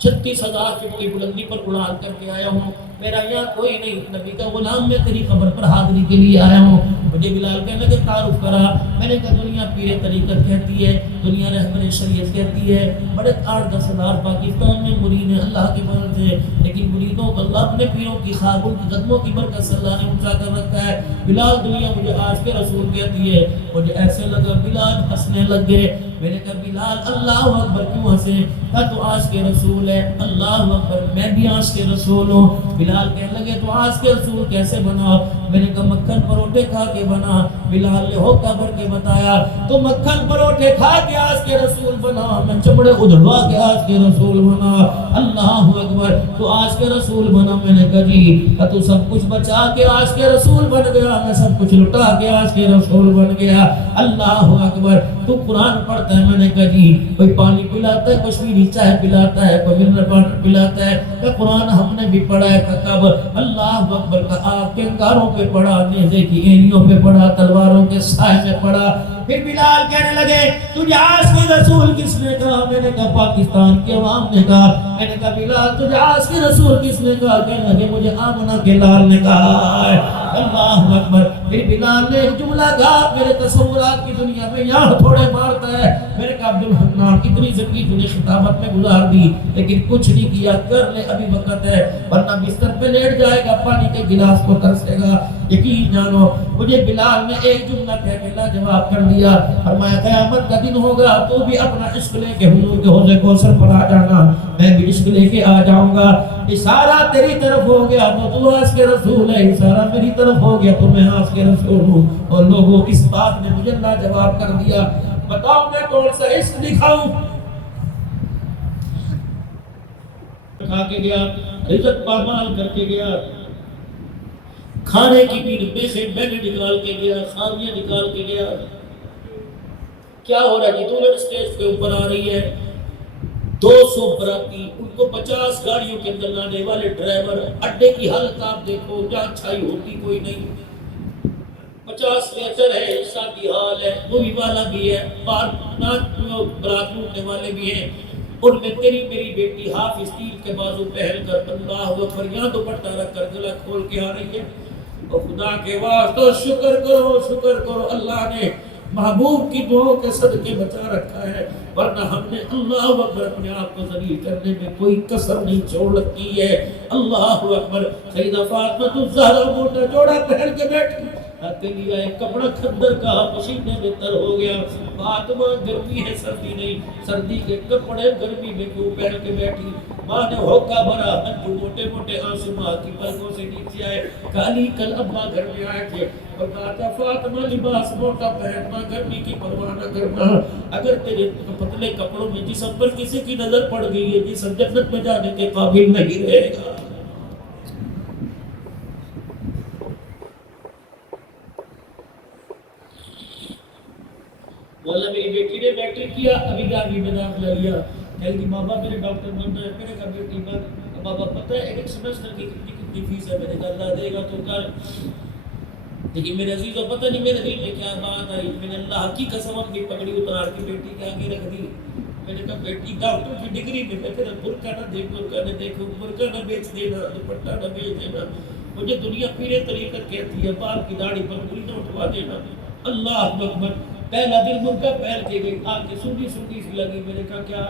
36,000 فٹ کی بلندی پر اڑان کر کے آیا ہوں, میرا یہاں کوئی نہیں, نبی کا غلام, میں تیری قبر پر حاضری کے لیے آیا ہوں. مجھے بلال کہنے لگے تعارف کرا. میں نے کہا دنیا پیر طریقت کہتی ہے, دنیا رہبر شریعت کہتی ہے, بڑے 8-10 ہزار پاکستان میں مرید ہیں اللہ کے فضل سے, لیکن مریدوں کو اللہ اپنے پیروں کی خاکوں کی قدموں کی برکت سے اللہ نے اونچا کر رکھا ہے. بلال دنیا مجھے آج کے رسول کہتی ہے. مجھے ایسے لگا بلال ہنسنے لگ گئے. میں نے کہا بلال اللہ اکبر کیوں ہنسے؟ کہا تو آج کے رسول ہے. اللہ اکبر, میں بھی آج کے رسول ہوں. بلال کہنے لگے تو آج کے رسول کیسے بنا؟ میں نے کہا مکھن پروٹھے کھا کے بنا. بلال نے ہوکا بھر کے بتایا تو مکھن پروٹھے کھا کے آج کے رسول بنا, میں چمڑے ادھڑوا کے آج کے رسول بنا. اللہ اکبر, تو آج کے رسول بنا. میں نے کہا جی تو سب کچھ بچا کے آج کے رسول بن گیا, میں سب کچھ لٹا کے آج کے رسول بن گیا. اللہ اکبر, تو قرآن پڑھتا ہے. میں نے کہا جی کوئی پانی پلاتا ہے, کشمیری چائے پلاتا ہے, کوئی منرل واٹر پلاتا ہے. کہ قرآن ہم نے بھی پڑھا ہے. کب اللہ اکبر کا آپ کے انگاروں پہ پڑھا, نیزے کی اینیوں پہ پڑھا, تلواروں کے سائے میں پڑھا. پھر بلال کہنے لگے تجھے آج کے رسول کس نے کہا؟ میں نے کہا پاکستان کے عوام نے کہا. میں نے کہا بلال تجھے آج کے رسول کس نے کہا؟ کہنے لگے مجھے آمنہ کے لال نے کہا ہے. اللہ اکبر. پھر بلال نے ایک جملہ کہا میرے تصورات کی دنیا میں یہاں تھوڑے مارتا ہے. میں نے کہا عبدالحنان کتنی زندگی تجھے خطابت میں گزار دی لیکن کچھ نہیں کیا, کر لے ابھی وقت ہے ورنہ بستر پہ لیٹ جائے گا, پانی کے گلاس کو ترسے گا. یقین جانو مجھے بلال نے ایک جملہ کہہ کے لاجواب کر دیا. فرمایا قیامت کا دن ہوگا تو بھی اپنا عشق لے کے حضور کے حوض کوثر پر آ جانا, میں بھی عشق لے کے آ جاؤں گا. اشارہ تیری طرف ہو گیا تو آج کے رسول ہے, اشارہ میری طرف ہو گیا تو میں آج کے رسول ہوں. اور لوگوں اس بات نے مجھے لاجواب کر دیا. بتاؤ میں کون سا عشق دکھاؤں؟ کھا کے گیا, عزت پامال کر کے گیا, کھانے کی بھی پیسے میں نے نکال کے گیا, خامیاں نکال کے گیا. کیا ہو رہا ہے جی؟ دولت اسٹیج پہ اوپر آ رہی ہے, 200 براتی, ان کو 50 گاڑیوں کے اندر لانے والے ڈرائیور. اڈے کی حالت آپ دیکھو, جہاں چھائی ہوتی کوئی نہیں. 50 میٹر ہے, شادی حال ہے, مووی والا بھی ہے, برات لوٹنے والے بھی ہیں. ان میں تیری میری بیٹی ہاف اسٹیل کے بازو پہن کر اللہ اکبر یہاں دوپٹہ رکھ کر گلا کھول کے آ رہی ہے. اور خدا کے واسطے شکر کرو اللہ نے محبوب کی دعاؤں کے صدقے بچا رکھا ہے, ورنہ ہم نے اللہ اکبر اپنے آپ کو ذلیل کرنے میں کوئی کسر نہیں چھوڑ رکھی ہے. اللہ اکبر. سیدہ فاطمہ الزہرا موٹا جوڑا پہن کے بیٹھی, ہاتھ لیا ایک کپڑا کھندر کا پسینے میں تر ہو گیا. فاطمہ گرمی ہے سردی نہیں, سردی کے کپڑے گرمی میں کیوں پہن کے بیٹھی؟ ماں نے ہوکا بھرا, ہنجو موٹے موٹے آنسو ماں کی پلکوں سے نیچے آئے. کالی کل ابا گھر میں آئے تھے اور کہا تھا فاطمہ لباس موٹا پہننا, گرمی کی پرواہ نہ کرنا. اگر تیرے پتلے کپڑوں میں جسم پر کسی کی نظر پڑ گئی ہے, جسم جنت میں جانے کے قابل نہیں رہے گا. مولا میری بیٹی نے میٹرک کیا, ابھی 11ویں میں داخلہ لیا. کہہ گی بابا میرے ڈاکٹر بننا ہے. میں نے کہا بیٹی بن. بابا پتہ ہے ایک سیمسٹر کی کتنی فیس ہے؟ میں نے کہا اللہ دے گا تو کر. لیکن میرے عزیزوں پتہ نہیں میرے دل میں کیا بات آئی, میں نے اللہ کی قسم اپنی پگڑی اتار کے بیٹی کے آگے رکھ دی. میں نے کہا بیٹی ڈاکٹر کی ڈگری میں میں تیرا برقع نہ دیکھ, برقع نہ دیکھوں, برقع نہ بیچ دینا, دوپٹہ نہ بیچ دینا. مجھے دنیا پیرے طریقت کہتی ہے, باپ کی داڑھی پر انگلی نہ اٹھوا دینا. اللہ اکبر. پہلا دن برقع پہن کے گئی, آ کے سنی سی لگی. میں نے کہا کیا؟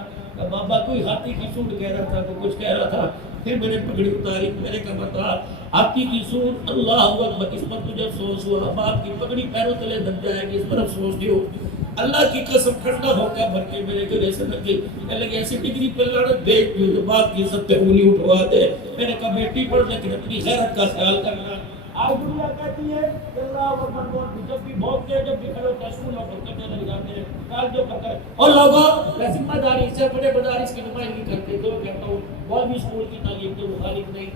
بابا کوئی ہاتھی کی سوٹ کہہ رہا تھا, تو کچھ کہہ رہا تھا. پھر میں نے پگڑی اتاری. میں نے کہا بتا ہاتھی کی سوٹ, اللہ اکبر, اس پر تجھے افسوس ہوا, باپ کی پگڑی پیروں تلے دب جائے گی, اس پر افسوس دیو. اللہ کی قسم ٹھنڈا ہو کے بھر کے میرے گلے سے لگی. کہنے لگے ایسی ڈگری پہ لڑت بیچ دیو جو باپ کی عزت پہ انگلی اٹھوا دے. میں نے کہا بیٹی پڑھ لیکن اپنی غیرت کا خیال کرنا. آج دنیا کہتی ہے کہ اللہ اکبر, جب بھی بھوکتے ہیں, جب بھی کھڑے ہوتے ہیں, اسکول اور کرنے لگ جاتے ہیں, کالجوں کا کر. اور لوگوں ذمہ داری سے بڑے مدارس کی نمائندگی کرتے ہیں. تو کہتا ہوں مولوی اسکول کی تعلیم کے مخالف نہیں,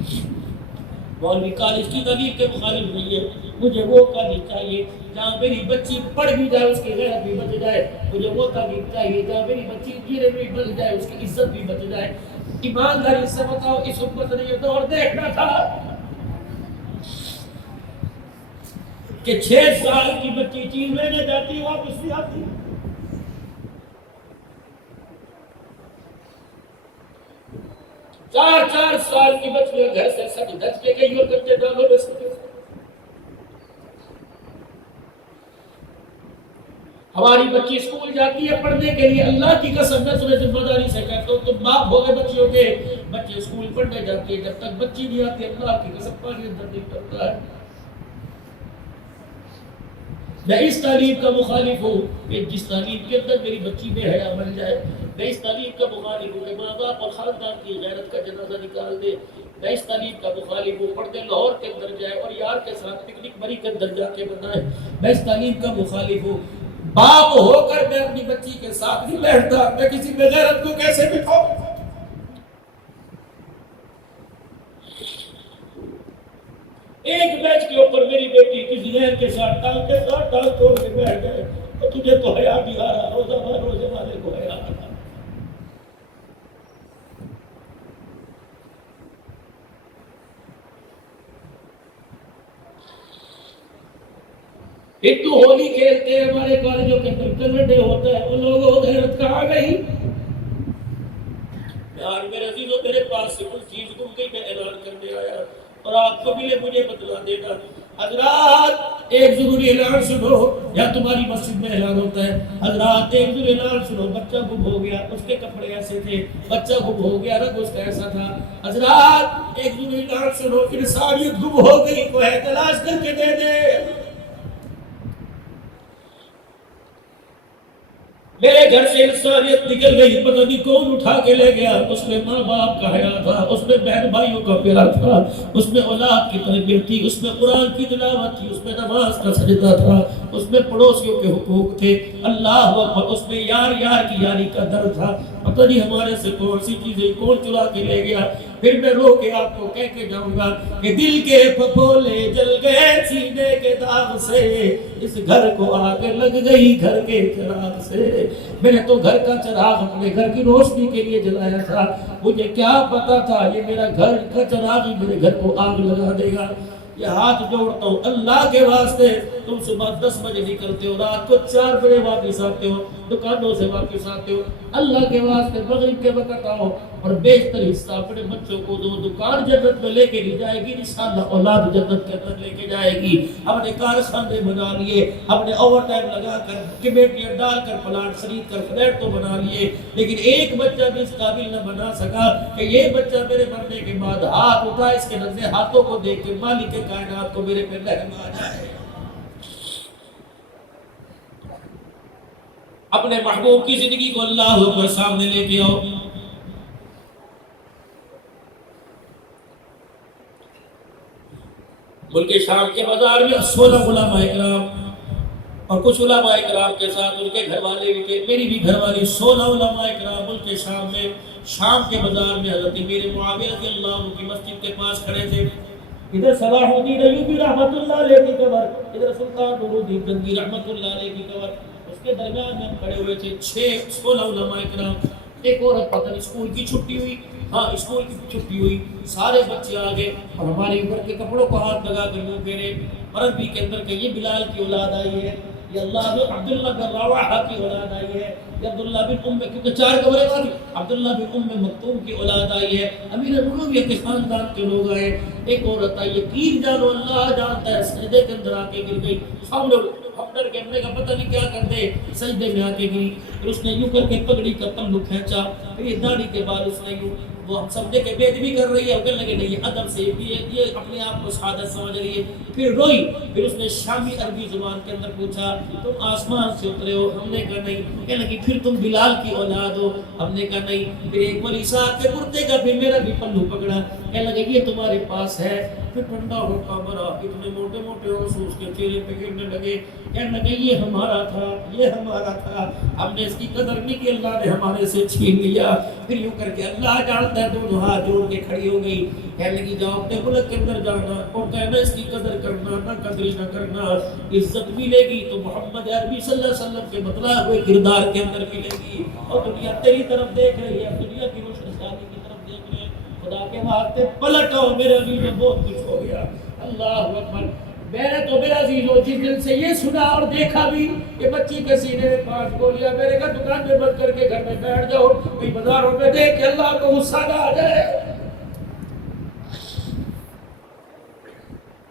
مولوی کالج کی تعلیم کے مخالف نہیں ہے. مجھے وہ کالج چاہیے جہاں میری بچی پڑھ بھی جائے, اس کی غیرت بھی بچ جائے. مجھے وہ تعلیم چاہیے جہاں میری بچی انجینئر بھی بن جائے, اس کی عزت بھی بچ جائے. ایمانداری سے بتاؤ, اس امت نے یہ دور دیکھنا تھا کہ 6 سال کی بچی چیز لینے جاتی واپس بھی آتی. 4 سال کی بچی گھر سے سچ دھچ کے گئی اور کچے ڈالوں میں سکتے. ہماری بچی اسکول جاتی ہے پڑھنے کے لیے, اللہ کی قسم میں تمہیں ذمہ داری سے کہتا ہوں, تم باپ ہو گئے بچیوں کے, بچے اسکول پڑھنے جاتی ہے, جب تک بچی نہیں آتی اللہ کی قسم پانی اندر نہیں کرتا ہے. میں اس تعلیم کا مخالف ہوں کہ جس تعلیم کے اندر میری بچی بے حیا بن جائے. میں اس تعلیم کا مخالف ہوں کہ ماں باپ اور خاندان کی غیرت کا جنازہ نکال دے. میں اس تعلیم کا مخالف ہوں، پردے لاہور کے اندر جائے اور یار کے ساتھ پکنک بری کے اندر جا کے بنائے، میں اس تعلیم کا مخالف ہوں۔ باپ ہو کر میں اپنی بچی کے ساتھ نہیں بیٹھتا، میں کسی بغیرت کو کیسے بٹھاؤں؟ ایک بیچ کے اوپر میری بیٹی کسی غیر کے ساتھ ٹانگ توڑ کے بیٹھ گئے، تو تجھے تو حیا بھی آ رہا، روزے والے کو حیا آ رہا۔ ہندو ہولی کھیلتے ہیں، ہمارے کالجوں کے اندر کلر ڈے ہوتا ہے، وہ لوگوں غیرت کہاں گئی؟ آج میرے عزیزوں میرے پاس سے کچھ چیز گم گئی، میں اعلان کرنے آیا اور آپ کو بھی مجھے بتلا دینا۔ حضرات ایک ضروری اعلان سنو، یا تمہاری مسجد میں اعلان ہوتا ہے، حضرات ایک ضروری اعلان سنو، بچہ گم ہو گیا، اس کے کپڑے ایسے تھے، بچہ گم ہو گیا، رنگ اس کا ایسا تھا۔ حضرات ایک ضروری اعلان سنو، انسانیت گم ہو گئی، کو ہے تلاش کر کے دے دے۔ میرے گھر سے انسانیت نکل گئی، پتہ نہیں کون اٹھا کے لے گیا۔ اس میں ماں باپ کا حیا تھا، اس میں بہن بھائیوں کا پیار تھا، اس میں اولاد کی تربیت تھی، اس میں قرآن کی تلاوت تھی، اس میں نماز کا سجدہ تھا، اس میں پڑوسیوں کے حقوق تھے، اللہ اکبر، اس میں یار کی یاری کا درد تھا۔ پتہ نہیں ہمارے سے کون سی چیزیں کون چلا کے لے گیا۔ پھر میں رو کے آپ کو کہہ کے جاؤں گا کہ دل کے پھپھولے جل گئے سینے کے داغ سے، اس گھر کو آگ لگ گئی گھر کے چراغ سے۔ میں نے تو گھر کا چراغ اپنے گھر کی روشنی کے لیے جلایا تھا، مجھے کیا پتا تھا یہ میرا گھر کا چراغ ہی میرے گھر کو آگ لگا دے گا۔ یہ ہاتھ جوڑتا ہوں اللہ کے واسطے، تم صبح 10 بجے نکلتے ہو، رات کو 4 بجے واپس آتے ہو، دکانوں سے واپس آتے ہو، اللہ کے واسطے مغرب کے وقت آؤ اور بیشتر حصہ اپنے بچوں کو دو۔ دکان جنت میں لے کے نہیں جائے گی انشاءاللہ، اولاد جنت کے اندر لے کے جائے گی۔ اپنے کارخانے بنا لیے، اپنے اوور ٹائم لگا کر کمیٹیاں ڈال کر پلانٹ خرید کر فلیٹ تو بنا لیے، لیکن ایک بچہ بھی اس قابل نہ بنا سکا کہ یہ بچہ میرے مرنے کے بعد ہاتھ اٹھا، اس کے نظر ہاتھوں کو دیکھ کے مالک کائنات کو میرے پہ رحم آ جائے۔ اپنے محبوب کی زندگی کو اللہ اکبر سامنے لے کے آؤ۔ ملک شام کے بازار میں 16 علماء اکرام اور کچھ علماء اکرام کے ساتھ ان کے گھر والے بھی تھے، میری بھی گھر والی، 16 علماء اکرام ملک شام میں، شام کے بازار میں حضرت امیر معاویہ رضی اللہ عنہ کی مسجد کے پاس کھڑے تھے۔ ادھر صلاح الدین ایوبی رحمت اللہ علیہ کی قبر، ادھر سلطان نور الدین گنگی رحمت اللہ علیہ کی قبر، اس کے درمیان میں کھڑے ہوئے تھے 16 علماء اکرام۔ ایک عورت پتہ نہیں اسکول کی چھٹی ہوئی، ہاں اسکول کی چھٹی ہوئی، سارے بچے آگے اور ہمارے اوپر کے کپڑوں کو ہاتھ لگا کر منہ پھیرے، عربی کے اندر کہ یہ بلال کی اولاد آئی ہے، یہ عبداللہ بن رواحہ کی اولاد آئی ہے، یہ عبداللہ بن کیونکہ 4 قبریں تھیں، عبداللہ بن مکتوم کی اولاد آئی ہے، امیر معاویہ کے خاندان کے لوگ آئے۔ ایک عورت آئی، یقین جانو اللہ جانتا ہے، سجدے کے اندر آ کے گر گئی، سامنے ہم ڈر کے ہمیں کا پتہ نہیں کیا کر دے، سجدے میں آ کے گری، پھر اس نے یوں کر کے پگڑی کا پلو کھینچا، پھر یہ داڑھی کے بعد اس نے یوں، وہ ہم سمجھے کہ بے ادبی کر رہی ہے، کہنے لگے نہیں یہ ادب سے، یہ اپنے آپ کو سعادت سمجھ رہی ہے، پھر روئی، پھر اس نے شامی عربی زبان کے اندر پوچھا تم آسمان سے اترے ہو؟ ہم نے کہا نہیں، کہنے لگی پھر تم بلال کی اولاد ہو؟ ہم نے کہا نہیں، پھر ایک ولی صاحب کے کرتے کا پھر میرا بھی پلو پکڑا، کہنے لگے یہ تمہارے پاس ہے، پھر ٹھنڈا ہو کا مرا، اتنے موٹے موٹے آنسو اس کے چہرے پہ گرنے لگے، کہنے لگے یہ ہمارا تھا، یہ ہمارا تھا، ہم نے اس کی قدر نہیں کی، اللہ نے ہمارے سے چھین لیا۔ پھر یوں کر کے اللہ جانتا ہے دونوں ہاتھ جوڑ کے کھڑی ہو گئی، کہنے لگی جاؤ اپنے ملک کے اندر جانا اور کہنا اس کی قدر کرنا، نہ قدر نہ کرنا، عزت ملے گی تو محمد عربی صلی اللہ علیہ وسلم کے بتلائے ہوئے کردار کے اندر ملے گی، اور دنیا تیری طرف دیکھ رہی ہے، دنیا کی روشن شادی کی طرف دیکھ رہے ہیں، خدا کے واسطے پلٹ آؤ میرے عزیز میں، بہت کچھ ہو گیا۔ اللہ اکبر۔ میں نے تو میرا عزیزو جس دن سے یہ سنا اور دیکھا بھی کہ بچی کے سینے میں 5 گولیاں، میرے گھر دکان میں بند کر کے گھر میں بیٹھ جاؤ، کوئی بازاروں میں دیکھ کے اللہ کو غصہ نہ آ جائے۔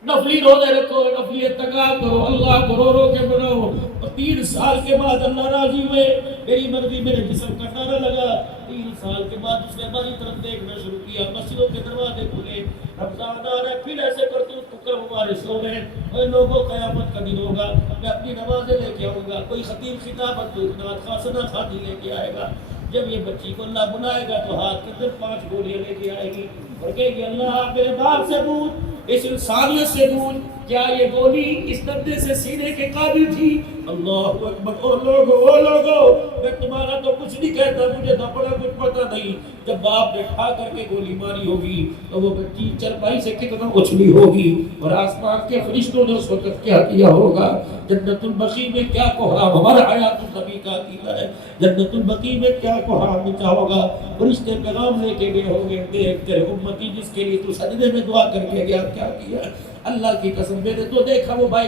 نفلی روزے رکھو، نفلی اتقاء کرو، اللہ کو رو رو کے بناؤ، اور 3 سال کے بعد اللہ راضی ہوئے، میری مرضی میرے جسم کا نعرہ لگا۔ 3 سال کے بعد اس نے ہماری طرف دیکھنا شروع کیا، مسجدوں کے دروازے کھلے، رمضان آ رہا ہے، پھر ایسے کرتے اس کو کر ہمارے سو رہے ہیں، اے لوگوں قیامت کا دن ہوگا، میں اپنی نمازیں لے کے آؤں گا، کوئی خطیب خطابت کوئی خاصنا خاطی لے کے آئے گا، جب یہ بچی کو اللہ بنائے گا تو ہاتھ کے اندر 5 گولیاں لے کے آئے گی، اور کہیں گے اللہ آپ میرے باپ سے پوچھ، اس انسانیت سے پوچھ، کیا یہ گولی اس ڈنڈے سے سینے کے قابل تھی؟ اللہ اکبر، او لوگو میں تمہارا تو کچھ نہیں کہتا، مجھے تو بڑا کچھ پتا نہیں۔ جب باپ نے کھا کر کے گولی ماری ہوگی تو وہ بچی چرپائی سے کتنا اچھلی ہوگی، اور آسمان کے فرشتوں نے اس وقت کیا کیا ہوگا۔ جنت البقیع میں کیا کوہرام، ہمارا حیات النبی کا عقیدہ ہے، جنت البقیع میں کیا کوہرام مچا ہوگا۔ فرشتے پیغام لے کے گئے ہوں گے، دیکھ تیرے امتی جس کے لیے تو سجدے میں دعا کر کے گیا کیا کیا۔ اللہ کی قسم میں نے تو دیکھا موبائل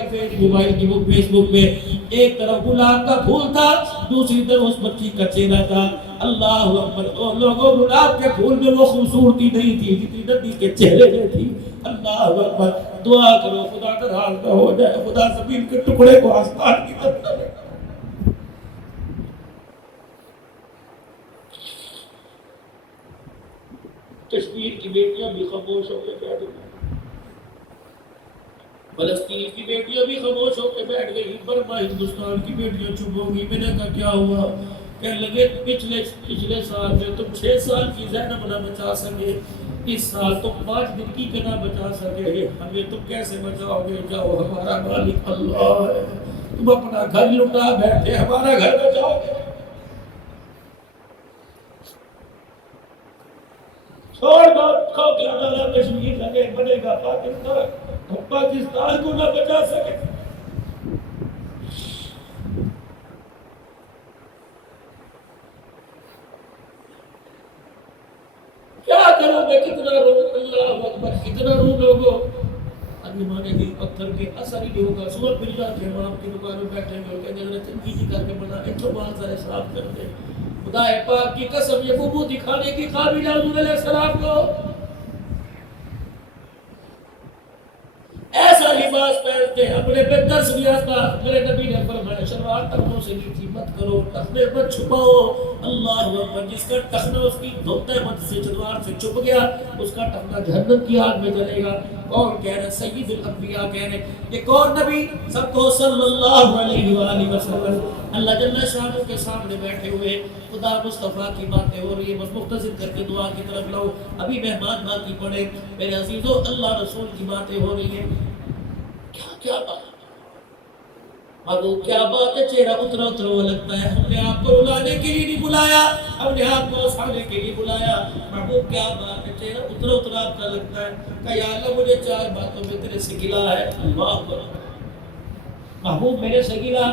کی وہ فیس بک میں ایک طرف گلاب کا پھول تھا، دوسری طرف اس بچی کا چہرہ تھا۔ اللہ اکبر، او لوگوں گلاب کے پھول میں وہ خوبصورتی نہیں تھی جتنی نبی کے چہرے میں تھی۔ اللہ اکبر، دعا کرو خدا ناراض نہ ہو جائے، خدا زمین کے ٹکڑے کو آسمان کی طرف لے۔ کشمیر کی بیٹیاں بھی خاموش ہو کے بیٹھ گئی، فلسطین کی بیٹیاں بھی خاموش ہو کے بیٹھ گئی، برما ہندوستان کی بیٹیاں چپ ہو گئی۔ میں نے کہا کیا ہوا؟ کہنے لگے پچھلے سال میں تم 6 سال کی زینب نہ بچا سکے، اس سال تم 5 دن کی نہ بچا سکے، ہمیں تم کیسے بچاؤ گے؟ جاؤ، ہمارا مالک اللہ ہے، تم اپنا گھر لٹا بیٹھے، ہمارا گھر بچاؤ گے؟ چھوڑ دو، کھو کے ہمارا کشمیر لگے بنے گا پاکستان، ہم پاکستان کو نہ بچا سکے۔ کیا کرو گے؟ کتنا رو، اللہ اکبر، کتنا رو لوگو۔ ابھی مانے گی پتھر کے اثر ہی نہیں ہوگا، صبح پھر جا کے ہم آپ کی دکان میں بیٹھے گے اور کہیں گے تنقیدی کر کے بنا ایک تو بات ذرا صاف کر دے۔ خدا پاک کی قسم، یہ وہ دکھانے کی قابل حضور علیہ السلام کو ایسا لباس پہنتے ہیں، اپنے پہ 10 ریاض میرے نبی نے فرمایا شلوار ٹخنوں سے نیچی مت کرو، ٹخنے مت چھپاؤ۔ اللہ اکبر، جس کا ٹخنا اس کی دھوتے مت سے شلوار سے چھپ گیا، اس کا ٹخنا جہنم کی آگ میں جلے گا۔ کون کہہ رہے؟ سید الانبیاء کہہ رہے۔ یہ کون نبی؟ سب کو صلی اللہ علیہ وآلہ وسلم اللہ جل شانہ کے سامنے بیٹھے ہوئے، خدا مصطفیٰ کی باتیں ہو رہی ہے، بس مختصر کر کے دعا کی طرف لاؤ، ابھی مہمان باقی پڑے میرے عزیزو، اللہ رسول کی باتیں ہو رہی ہیں۔ کیا بات کیا بات ہے؟ چہرہ اترا ہوا لگتا ہے۔ ہم نے آپ کو رلانے کے لیے نہیں بلایا، ہم نے آپ کو ہنسانے کے لیے بلایا۔ محبوب کیا بات ہے؟ چہرہ اترا آپ کا لگتا ہے کہ یا اللہ مجھے 4 باتوں میں تیرے سے گلا ہے۔ اللہ اکبر، محبوب میرے سے گلا،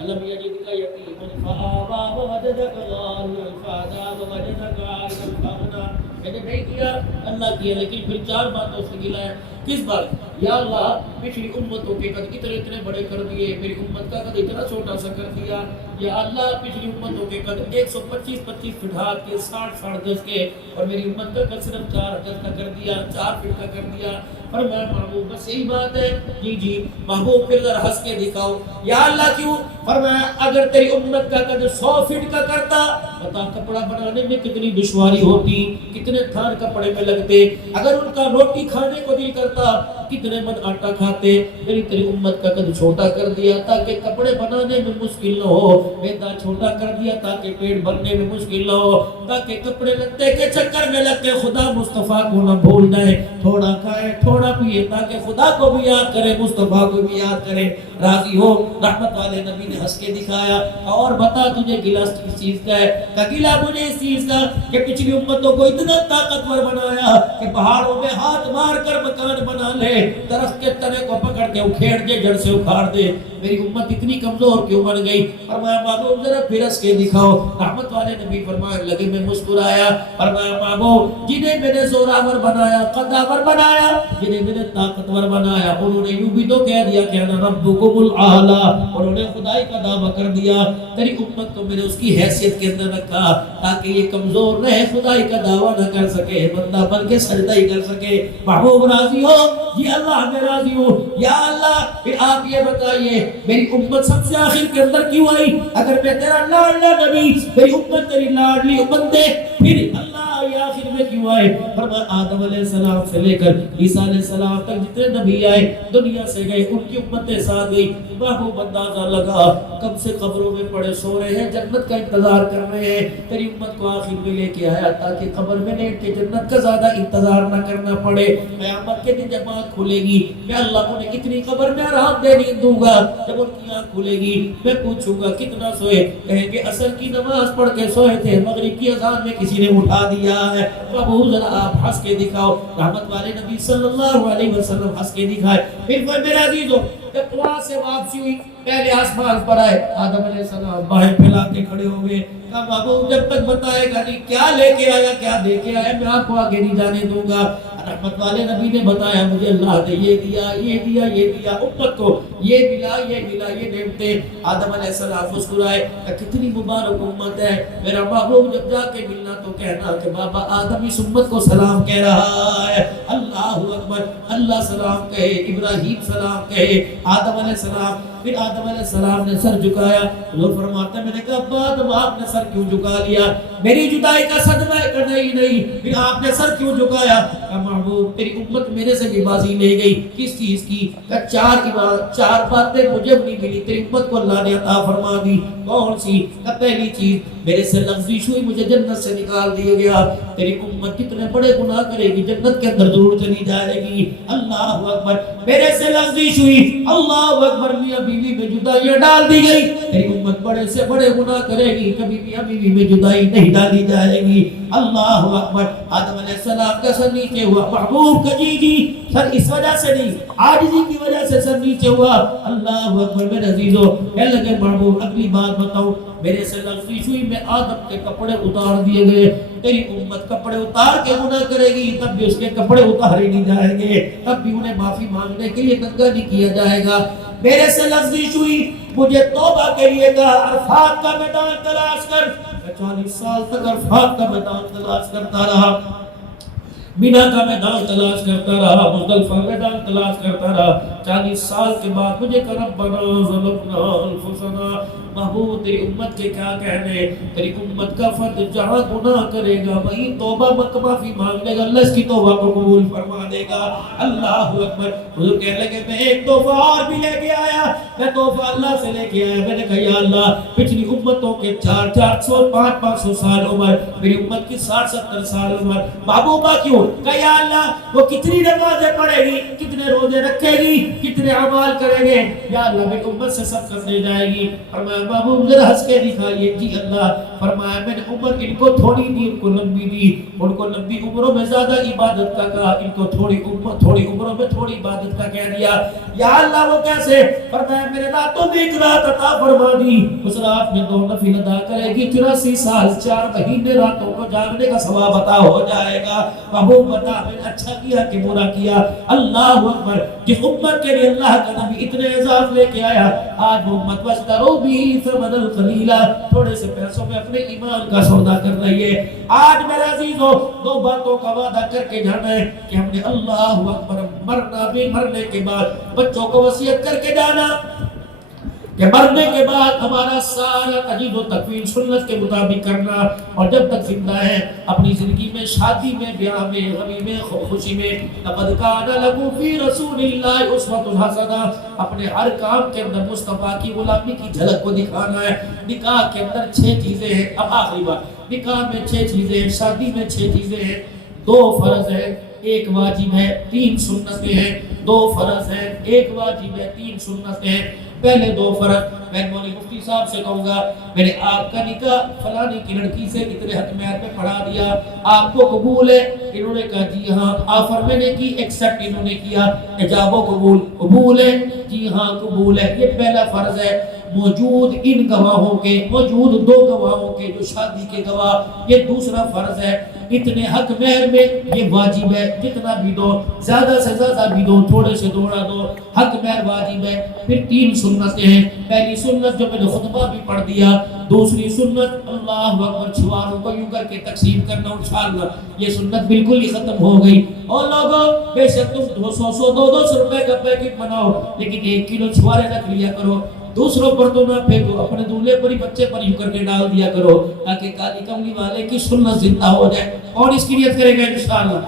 الم یجدک یتیما فآویٰ ووجدک ضالا فہدیٰ ووجدک عائلا فأغنیٰ۔ میں نے نہیں کیا، اللہ کیا، لیکن پھر 4 باتوں سے گلا ہے۔ کس بات؟ یا اللہ پچھلی امتوں کے قد اتنے بڑے کر دیے، میری امت کا قد اتنا چھوٹا سا کر دیا۔ یا اللہ پچھلی امتوں کے قد 125 فٹ ہاتھ کے، 60 گز کے، اور میری امت کا قد صرف 4 گز کا کر دیا، 4 فٹ کا کر دیا۔ فرمایا محبوب بس یہی بات ہے؟ جی محبوب پھر ذرا ہنس کے دکھاؤ۔ یا اللہ کیوں؟ فرمایا اگر تیری امت کا قد 100 فٹ کا کرتا، بتا کپڑا بنانے میں کتنی دشواری ہوتی، کتنے تھان کپڑے میں لگتے، اگر ان کا روٹی کھانے کو دل کرتا کتنے من آٹا کھاتے۔ میری تیری امت کا قد چھوٹا کر دیا تاکہ کپڑے بنانے میں مشکل نہ ہو، میدا چھوٹا کر دیا تاکہ پیٹ بھرنے میں مشکل نہ ہو، تاکہ کپڑے لگتے کے چکر میں لگ کے خدا مصطفیٰ کو نہ بھول جائے، تھوڑا کھائے تھوڑا پیے تاکہ خدا کو بھی یاد کرے، مصطفیٰ کو بھی یاد کرے۔ راضی ہو؟ رحمت والے نبی نے ہنس کے دکھایا۔ اور بتا تجھے گلا کس چیز کا ہے؟ کہ گلا مجھے اس چیز کا کہ پچھلی امتوں کو اتنا طاقتور بنایا کہ پہاڑوں میں ہاتھ مار کر مکان بنا لے، درخت کے تنے کو پکڑ کے اکھیڑ دے، جڑ سے اکھاڑ دے۔ میری امت اتنی کمزور کیوں بن گئی؟ فرمایا محبوب ذرا پھر ہنس کے دکھاؤ۔ رحمت والے نبی فرمایا لگے میں مسکرایا۔ فرمایا محبوب جنہیں میں نے زوراور بنایا، قداور بنایا، جنہیں میں نے طاقتور بنایا، انہوں نے یوں بھی تو کہہ دیا کہ انا ربکم الاعلی، انہوں نے خدائی کا دعویٰ کر دیا۔ تیری امت کو میں نے اس کی حیثیت کے اندر رکھا تاکہ یہ کمزور رہے، خدائی کا دعویٰ نہ کر سکے، بندہ بن کے سجدہ ہی کر سکے۔ محبوب راضی ہو؟ جی اللہ میں راضی ہوں۔ یا اللہ پھر آپ یہ بتائیے میری امت سب سے آخر کے اندر کیوں آئی؟ اگر میں تیرا لاڈلا نبی، میری امت تیری لاڈلی امت ہے، پھر اللہ یہ آخر میں کیوں کیوں آئے؟ فرمایا آدم علیہ السلام سے لے کر عیسیٰ علیہ السلام تک جتنے نبی آئے دنیا سے گئے ان کی امتیں ساتھ گئی. محبوب اندازہ لگا کب سے قبروں میں پڑے سو رہے ہیں, جنت کا انتظار کر رہے ہیں, تیری امت کو آخر میں لے کے آیا تاکہ قبر میں لیٹ کے جنت کا زیادہ انتظار نہ کرنا پڑے. قیامت کے دن جب آنکھ کھلے گی میں اللہ انہیں اتنی قبر میں آرام دے نہیں دوں گا. جب ان کی آنکھ کھلے گی میں پوچھوں گا کتنا سوئے, کہیں گے عصر کی نماز پڑھ کے سوئے تھے, مغرب کی اذان میں کسی نے اٹھا دیا ہے. ابو ذرا آپ ہنس کے دکھاؤ. رحمت والے نبی صلی اللہ علیہ وسلم ہنس کے دکھائے. پھر میرے عزیزو جب وہاں سے واپسی ہوئی پہلے آسمان پر آئے, آدم علیہ السلام باہیں پھیلا کے کھڑے ہوئے. کہا محبوب جب تک بتائے گا نہیں کیا لے کے آیا کیا دے کے آیا میں آپ کو آگے نہیں جانے دوں گا. رحمت والے نبی نے بتایا مجھے اللہ نے یہ دیا یہ دیا یہ دیا, امت کو یہ ملا یہ ملا یہ نعمتیں. آدم علیہ السلام مسکرائے کہ کتنی مبارک امت ہے. میرا محبوب جب جا کے ملنا تو کہنا کہ بابا آدم اس امت کو سلام کہہ رہا ہے. اللہ اکبر. اللہ سلام کہے, ابراہیم سلام کہے, آدم علیہ السلام. پھر آدم علیہ السلام نے سر جھکایا. حضور فرماتے ہیں میں نے کہا ابا آدم آپ نے سر کیوں جھکا لیا؟ میری جدائی کا صدمہ ہے کہ نہیں. پھر آپ نے سر کیوں جھکایا؟ کہ محبوب تیری امت میرے سے بھی بازی لے گئی. کس چیز کی؟ کہ چار باتیں مجھے نہیں ملی تیری امت کو اللہ نے عطا فرما دی. کون سی؟ کہ پہلی چیز میرے سے لغزش ہوئی مجھے جنت سے نکال دیا گیا. تیری امت کتنے بڑے گناہ کرے گی جنت کے اندر ضرور چلی جائے گی. اللہ اکبر. میرے سے لغزش ہوئی, اللہ اکبر, میاں بیوی میں جدائی ڈال دی گئی. تیری امت بڑے سے بڑے گناہ کرے گی, کبھی میاں بیوی میں جدائی نہیں ڈالی جائے گی. اللہ اکبر. آدم علیہ السلام کا سر نیچے ہوا. محبوب کا جی سر اس وجہ سے نہیں, عاجزی کی وجہ سے سر نیچے ہوا. اللہ اکبر. میرے عزیزو کہنے لگے محبوب اگلی بات بتاؤ. میرے سے لغزش ہوئی میں آدم کے کپڑے اتار دیے گئے. تیری امت کپڑے اتار کے گناہ کرے گی تب بھی اس کے کپڑے اتارے نہیں جائیں گے, تب بھی انہیں معافی مانگنے کے لیے ننگا نہیں کیا جائے گا. میرے سے لغزش ہوئی مجھے توبہ کے لیے کہا عرفات کا میدان تلاش کر. 40 سال تک عرفات کا میدان تلاش کرتا رہا, مینا کا میدان تلاش کرتا رہا, مزدلفہ میدان تلاش کرتا رہا. 40 سال کے بعد مجھے کہ ربنا ظلمنا انفسنا. محبوب تیری امت کے کیا کہنے, تیری امت کا فرد جہاں گناہ کرے گا وہیں توبہ معافی مانگ لے گا, اللہ اس کی توبہ کو قبول فرما دے گا. اللہ اکبر. حضور کہنے لگے میں ایک تحفہ اور بھی لے کے آیا. میں تحفہ اللہ سے لے کے آیا. میں نے کہا یا اللہ پچھلی امتوں کے 400 500 سال عمر, میری امت کی 60-70 سال عمر, محبوبہ کیوں؟ کہ یا اللہ وہ کتنی نمازیں پڑھے گی, کتنے روزے رکھے گی, کتنے اعمال کریں گے, یا اللہ میری امت سے سب کر دے جائے گی. فرمایا محبوب ذرا ہنس کے دکھائیے. جی اللہ. فرمایا میں نے عمر ان کو تھوڑی دی, ان کو لمبی دی. ان کو لمبی عمروں میں زیادہ عبادت کا کہا, ان کو تھوڑی عمروں میں تھوڑی عبادت کا کہہ دیا. یا اللہ وہ کیسے؟ فرمایا میرے راتوں میں ایک رات عطا فرما دی, اس رات میں 2 نفل ادا کرے گی, 84 سال 4 مہینے راتوں کو جاگنے کا ثواب عطا ہو جائے گا. محبوب بتا میں نے اچھا کیا کہ برا کیا. اللہ اکبر. جس امت کے لیے اللہ کا نبی اتنے اعزاز لے کے آیا, آج وہ امت واشتروا به ثمنا قلیلا, تھوڑے سے پیسوں میں اپنے ایمان کا سودا کر رہی ہے. آج میرے عزیزو 2 باتوں کا وعدہ کر کے جانا ہے کہ ہم نے اللہ اکبر مرنے کے بعد بچوں کو وصیت کر کے جانا کہ مرنے کے بعد ہمارا سارا تجدید و تکوین سنت کے مطابق کرنا, اور جب تک زندہ ہے اپنی زندگی میں شادی میں بیاہ میں غمی میں خوشی میں لقد کان لکم فی رسول اللہ اسوۃ حسنہ, اپنے ہر کام کے اندر مصطفیٰ کی غلامی کی جھلک کو دکھانا ہے. نکاح کے اندر 6 چیزیں ہیں. اب آخری بات, نکاح میں 6 چیزیں ہیں, شادی میں 6 چیزیں ہیں. 2 فرض ہیں, 1 واجب ہے, 3 سنتیں ہیں. 2 فرض ہیں, 1 واجب ہے, 3 سنتیں ہیں. پہلے 2 فرض میں مولوی مفتی صاحب سے کہوں گا میں نے آپ کا نکاح فلانی کی لڑکی سے اتنے حق مہر میں پڑھا دیا, آپ کو قبول ہے؟ انہوں نے کہا جی ہاں. آفر میں نے کی, ایکسپٹ انہوں نے کیا. اجاب و قبول ہے؟ جی ہاں قبول ہے. یہ پہلا فرض ہے. موجود ان گواہوں کے, موجود 2 گواہوں کے جو شادی کے گواہ, یہ دوسرا فرض ہے. اتنے حق مہر میں یہ واجب ہے, جتنا بھی دو, زیادہ سے زیادہ بھی دو, تھوڑے سے تھوڑا دو, حق مہر واجب ہے. پھر 3 سنتیں ہیں. پہلی سنت جو میں نے خطبہ بھی پڑھ دیا, دوسری سنت اللہ اکبر چھواروں کو یوں کر کے تقسیم کرنا. انشاءاللہ یہ سنت بالکل ہی ختم ہو گئی. اور لوگوں بے شک تم 200 روپے کا پیکٹ بناؤ لیکن 1 کلو چھوارے رکھ لیا کرو. دوسروں پر تو نہ پھینکو، اپنے دولہے پر ہی بچے پر یوں کر کے ڈال دیا کرو تاکہ کالی کملی والے کی سنت زندہ ہو جائے۔ اور اس کی نیت کرے گا انشاءاللہ۔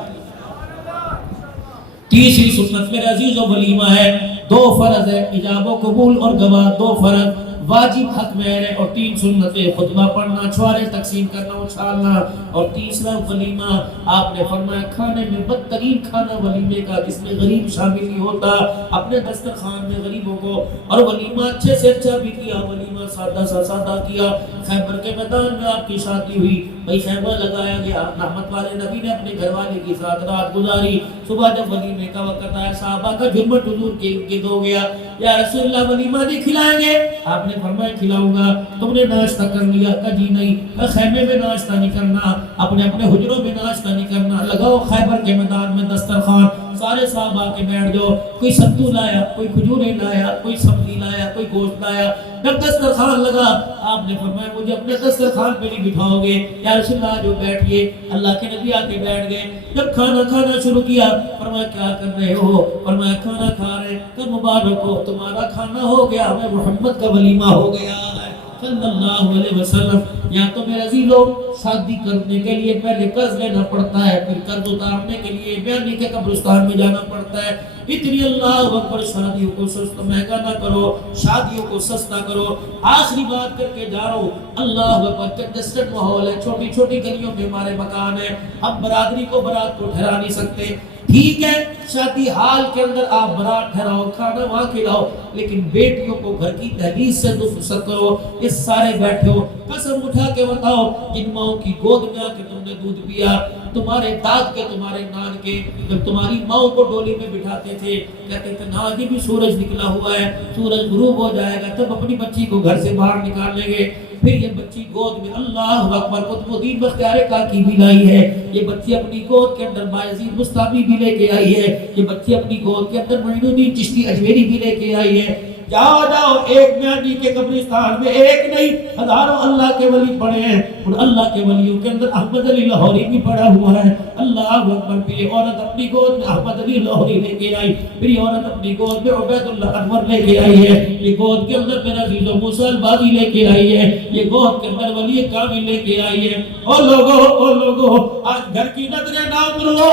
تیسری سنت میرے عزیزو ولیمہ ہے، 2 فرض ہے، ایجاب و قبول اور گواہ، 2 فرض واجب حق میں ہے، اور 3 سنتیں، خطبہ پڑھنا، چھوارے تقسیم کرنا، اچھالنا، اور تیسرا ولیمہ آپ نے فرمایا کھانے میں بدترین کھانا ولیمے کا جس میں غریب شامل نہیں ہوتا، اپنے دسترخوان میں غریبوں کو، اور ولیمہ اچھے سے اچھا بھی کیا، ولیمہ سادہ سا سادہ کیا۔ خیبر کے میدان میں آپ کی شادی ہوئی، بھئی خیمہ لگایا گیا، رحمت والے نبی نے اپنے گھر والے کے ساتھ رات گزاری، صبح جب ولیمے کا وقت آیا صحابہ کا جھرمٹ حضور کے گرد ہو گیا، یا رسول اللہ ولیمہ نہیں کھلائیں گے؟ آپ نے فرمایا کھلاؤں گا۔ تم نے ناشتہ کر لیا؟ کہا جی نہیں۔ خیمے میں ناشتہ نہیں کرنا، اپنے اپنے حجروں میں ناشتہ نہیں کرنا، لگاؤ خیبر کے میدان میں دسترخوان، سارے صاحب آ کے بیٹھ جاؤ، کوئی ستو لایا، کوئی کھجوریں لایا، کوئی سبزی لایا، کوئی گوشت لایا، جب دسترخوان لگا آپ نے فرمایا مجھے اپنے دسترخوان پہ نہیں بٹھاؤ گے یا رسول اللہ جو بیٹھئے، اللہ کے نبی آ کے بیٹھ گئے، جب کھانا کھانا شروع کیا فرمایا کیا کر رہے ہو؟ فرمایا کھانا کھا رہے، کہ مبارک ہو تمہارا کھانا ہو گیا، ہمیں محمد کا ولیمہ ہو گیا ہے صلی اللہ علیہ وسلم۔ یا تو میرے عزیزو شادی کرنے کے لیے پہلے قرض لینا پڑتا ہے، پھر قرض اتارنے کے لیے بیانی کے قبرستان میں جانا پڑتا ہے۔ اتنی اللہ اکبر شادیوں کو سستا مہنگا نہ کرو، شادیوں کو سستا کرو۔ آخری بات کر کے جا رہا ہوں، اللہ اکبر کنجسٹڈ ماحول ہے، چھوٹی چھوٹی گلیوں میں ہمارے مکان ہیں، ہم برادری کو برات کو ٹھہرا نہیں سکتے، ٹھیک ہے شادی حال کے اندر آپ برات ٹھہراؤ، کھانا وہاں کھلاؤ، لیکن بیٹیوں کو گھر کی دہلیز سے رخصت کرو۔ یہ سارے بیٹھے ہو، قسم اٹھا کے بتاؤ جن ماؤں کی گود میں آ کے تم نے دودھ پیا، تمہارے داد کے تمہارے نان کے، جب تمہاری ماؤں کو ڈولی میں بٹھاتے تھے کہتے تھے نا جی بھی سورج نکلا ہوا ہے، سورج غروب ہو جائے گا تب اپنی بچی کو گھر سے باہر نکال لیں گے، پھر یہ بچی گود میں اللہ اکبر قطب الدین بختیار کاکی بھی لائی ہے، یہ بچی اپنی گود کے اندر بایزید بستامی بھی لے کے آئی ہے، یہ بچی اپنی گود کے اندر معین الدین چشتی اجمیری بھی لے کے آئی ہے۔ جاؤ جاؤ ایک میانی کے قبرستان میں ایک نہیں ہزاروں اللہ کے ولی پڑے ہیں، اور اللہ کے ولیوں کے اندر احمد علی لاہوری بھی پڑا ہوا ہے، اللہ اکبر۔ پھر یہ عورت اپنی گود میں احمد علی لاہوری لے کے آئی، پھر یہ عورت اپنی گود میں عبید اللہ انور لے کے آئی ہے، یہ گود کے اندر میرا عزیز و موسیٰ الباغی لے کے آئی ہے، یہ گود کے اندر ولی کامل لے کے آئی ہے۔ او لوگو آج گھر کی نظریں نہ اترو،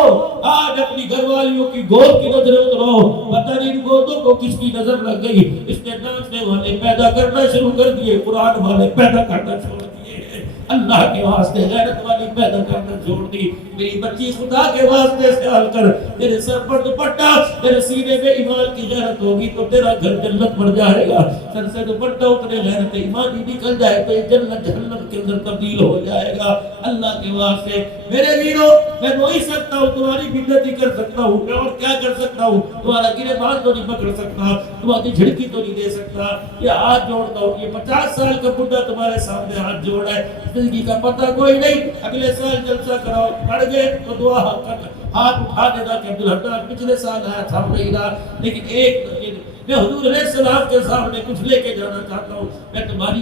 آج اپنی گھر والیوں کی گود کی نظریں اترو، پتہ نہیں ان گودوں کو کس کی نظر لگ گئی، اس نے ناچنے والے پیدا کرنا شروع کر دیے، قرآن والے پیدا کرنا چھوڑ دیے، اللہ کے واسطے غیرت والی پیدا کرنا چھوڑ دی۔ میری بچی خدا کے واسطے خیال کر، تیرے سر پر دوپٹہ، تیرے سینے میں ایمان کی غیرت ہوگی تو تیرا گھر جنت بن جائے گا، سر سے دوپٹہ اترے غیرت ایمانی نکل جائے تو یہ جنت جہنم کے اندر تبدیل ہو جائے گا۔ اللہ کے واسطے میرے ویرو میں وہی سکتا ہوں، تمہاری بدت ہی کر سکتا ہوں، میں اور کیا کر سکتا ہوں، تمہارا گرے بات تو نہیں پکڑ سکتا، تمہاری جھڑکی تو نہیں دے سکتا، یہ ہاتھ جوڑتا ہوں، یہ 50 سال کا بڈھا تمہارے سامنے ہاتھ جوڑا ہے، زندگی کا پتہ کوئی نہیں، اگلے سال جلسہ کراؤ، پڑھ گئے تو دعا ہاتھ اٹھا دینا کہ عبدالحمد پچھلے سال آیا تھا نہیں رہا، لیکن ایک میں حضور علیہ السلام کے سامنے کچھ لے کے جانا چاہتا ہوں، میں تمہاری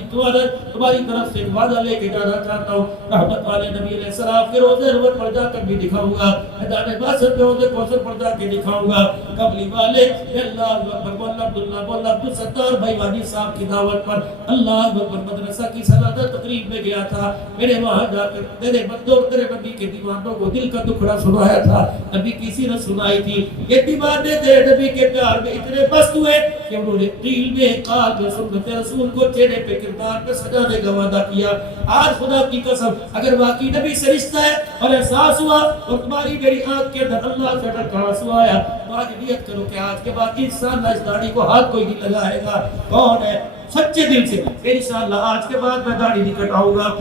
طرف سے وعدہ لے کے جانا چاہتا ہوں، رحمت والے نبی علیہ السلام کے روزے روز پر جا کر بھی دکھاؤں گا، میدان باسط پہ روزے کوثر پر جا کے دکھاؤں گا، قبلی والے اللہ اکبر مولا عبداللہ مولا عبدالستار بھائی وانی صاحب کی دعوت پر اللہ اکبر مدرسہ کی سالانہ تقریب میں گیا تھا، میرے وہاں جا کر تیرے بندوں تیرے نبی کے دیوانوں کو دل کا دکھڑا سنایا تھا، نبی کسی نے سنائی تھی، یہ دیوانے تیرے نبی کے پیار میں اتنے مست ہوئے کہ انہوں نے قیل میں قال میں سنت رسول کو چہرے پہ کردار پہ سجانے کا وعدہ کیا۔ آج خدا کی قسم اگر واقعی نبی سے رشتہ ہے اور احساس ہوا اور تمہاری میری آنکھ کے اندر اللہ سے ڈر کا آنسو آیا تو آج نیت کرو کہ آج کے بعد انشاءاللہ اس داڑھی کو ہاتھ کوئی نہیں لگائے گا، کون ہے سچے دل سے انشاءاللہ آج کے بعد میں داڑھی نہیں کٹاؤں گا،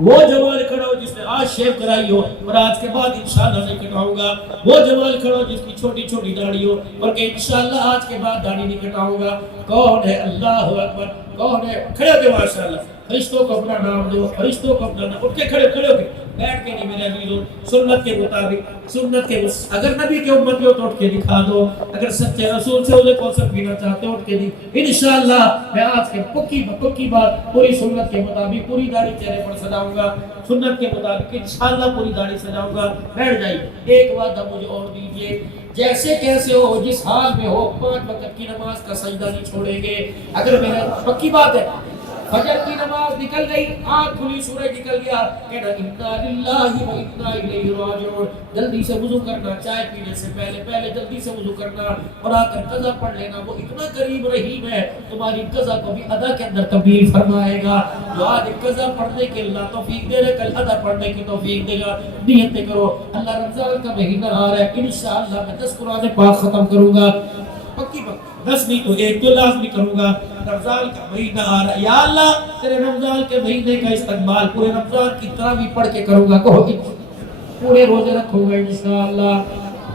وہ جوال کھڑا ہو جس نے آج شیو کرائی ہو اور آج کے بعد انشاءاللہ نہیں کٹاؤں گا، وہ جوال کھڑا ہو جس کی چھوٹی چھوٹی داڑھی ہو اور کہ انشاءاللہ آج کے بعد داڑھی نہیں کٹاؤں گا، کون ہے اللہ اکبر، کون ہے کھڑے ہو کے ماشاءاللہ، فرشتوں کو اپنا نام دو، فرشتوں کو اپنا نام، اٹھ کے کھڑے ہو کے بیٹھ کے نہیں میرے عزیزوں، سنت کے مطابق سنت کے اگر نبی کے امت میں تو اٹھ کے دکھا دو، اگر سچے رسول سے اسے کوثر پینا چاہتے ہو اٹھ کے انشاءاللہ میں آج کے پکی بات پوری سنت کے مطابق پوری داڑھی چہرے پر سجاؤں گا، سنت کے مطابق انشاءاللہ پوری داڑھی سجاؤں گا، بیٹھ جائیے، ایک وعدہ مجھے اور دیجیے، جیسے کیسے ہو، جس حال میں ہو، 5 وقت کی نماز کا سجدہ نہیں چھوڑیں گے۔ اگر میرا پکی بات ہے، فجر کی نماز نکل گئی، آنکھ کھلی، سورج نکل گیا، کہنا انا للہ و انا الیہ راجعون، جلدی سے وضو کرنا، چائے پینے سے پہلے جلدی سے وضو کرنا اور آ کر قضا پڑھ لینا۔ وہ اتنا قریب رحیم ہے، تمہاری قضا کو بھی ادا کے اندر تبدیل فرمائے گا۔ جو آج قضا پڑھنے کے اللہ توفیق دے رہے، کل ادا پڑھنے کی توفیق دے گا۔ نیتیں کرو، اللہ رمضان کا مہینہ آ رہا ہے، انشاءاللہ میں 10 قرآن پاک ختم کروں گا، پکی بات، 10 نہیں تو 1 تو لازمی کروں گا۔ رمضان کا مہینہ آ رہا ہے، یا اللہ تیرے رمضان کے مہینے کا استقبال پورے رمضان کی تراویح پڑھ کے کروں گا، کہو پورے روزے رکھوں گا انشاءاللہ۔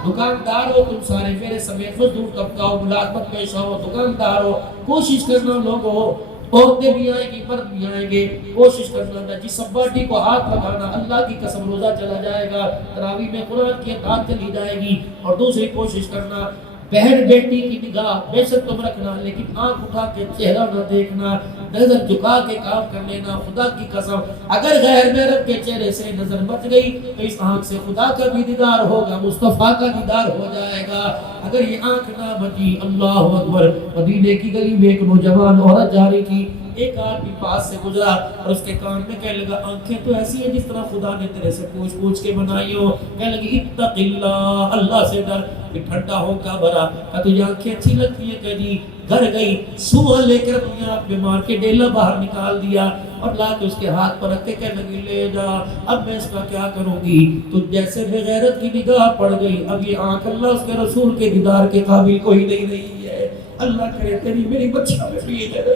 دکاندار ہو تم سارے میرے سمیت، مزدور طبقہ ہو، ملازمت پیشہ ہو، دکاندار ہو، کوشش کرنا لوگوں ہو، عورتیں بھی آئیں گی، مرد بھی آئیں گے، کوشش کرنا تھا جس سباٹی کو ہاتھ لگانا، اللہ کی قسم روزہ چلا جائے گا، تراویح میں قرآن کی اطاعت چلی جائے گی۔ اور دوسری کوشش کرنا، بہن بیٹی کی نگاہ بے شک تم رکھنا، لیکن آنکھ اٹھا کے چہرہ نہ دیکھنا، نظر جھکا کے کام کر لینا، خدا کی قسم اگر غیر محرم کے چہرے سے نظر بچ گئی تو اس آنکھ سے خدا کا بھی دیدار ہوگا، مصطفیٰ کا دیدار ہو جائے گا۔ اگر یہ آنکھ نہ بچی، اللہ اکبر، مدینے کی گلی میں ایک نوجوان عورت جا رہی تھی، ایک آدمی پاس سے گزرا اور اس کے کان میں کہنے لگا آنکھیں تو ایسی ہیں جس طرح خدا نے تیرے سے پوچھ کے بنائی ہو، کہنے لگی اتق اللہ، اللہ سے ڈر۔ کہ ٹھنڈا ہو کا بھرا، کہ تجھے آنکھیں اچھی لگتی ہیں، کہ جی۔ گھر گئی، صبح لے کر اپنے آپ میں مار کے ڈیلا باہر نکال دیا اور لا کے اس کے ہاتھ پر رکھ کے کہنے لگی لے جا، اب میں اس کا کیا کروں گی؟ تو جیسے بے غیرت کی نگاہ پڑ گئی، اب یہ آنکھ اللہ اس کے رسول کے دیدار کے قابل کوئی نہیں رہی ہے۔ اللہ کرے تیری میری بچہ میں بھی ہے،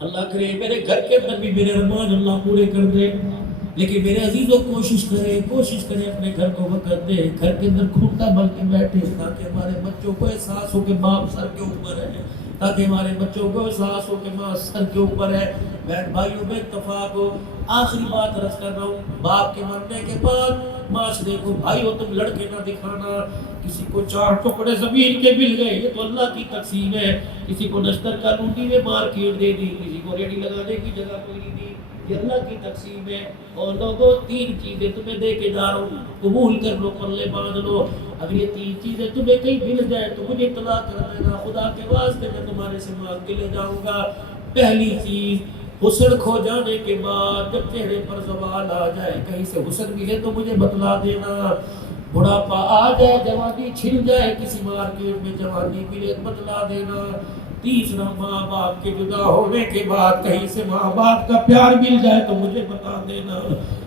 اللہ کرے میرے گھر کے اندر بھی میرے ارمان اللہ پورے کر دے۔ لیکن میرے عزیزوں کوشش کریں اپنے گھر کو وقت دے، گھر کے اندر کھوٹا بن کے بیٹھے تاکہ ہمارے بچوں کو احساس ہو کہ باپ سر کے اوپر ہے، تاکہ ہمارے بچوں کو احساس ہو کہ ماں سر کے اوپر ہے۔ بہن بھائیوں میں اتفاق ہو، آخری بات عرض کر رہا ہوں، باپ کے مرنے کے بعد معاشرے کو بھائیو تم لڑکے نہ دکھانا۔ کسی کو 4 ٹکڑے زمین کے مل گئے، یہ تو اللہ کی تقسیم ہے۔ کسی کو نشتر کا لوٹی میں مارکیٹ دے دی، کسی کو ریڈی لگانے کی جگہ کوئی نہیں دی، یہ اللہ کی تقسیم ہے۔ اور لوگوں 3 چیزیں تمہیں دے کے جا رہا ہوں، قبول کر لو، پلے باندھ لو۔ اگر یہ 3 چیزیں تمہیں کہیں مل جائے تو مجھے اطلاع کر دینا، خدا کے واسطے میں تمہارے سے مانگ کے لے جاؤں گا۔ پہلی چیز، حسن کھو جانے کے بعد جب چہرے پر زوال آ جائے، کہیں سے حسن ملے تو مجھے بتلا دینا۔ بڑھاپا آ جائے، جوانی چھن جائے، کسی مارکیٹ میں جوانی ملے بتلا دینا۔ تیسرا، ماں باپ کے جدا ہونے کے بعد کہیں سے ماں باپ کا پیار مل جائے تو مجھے بتا دینا۔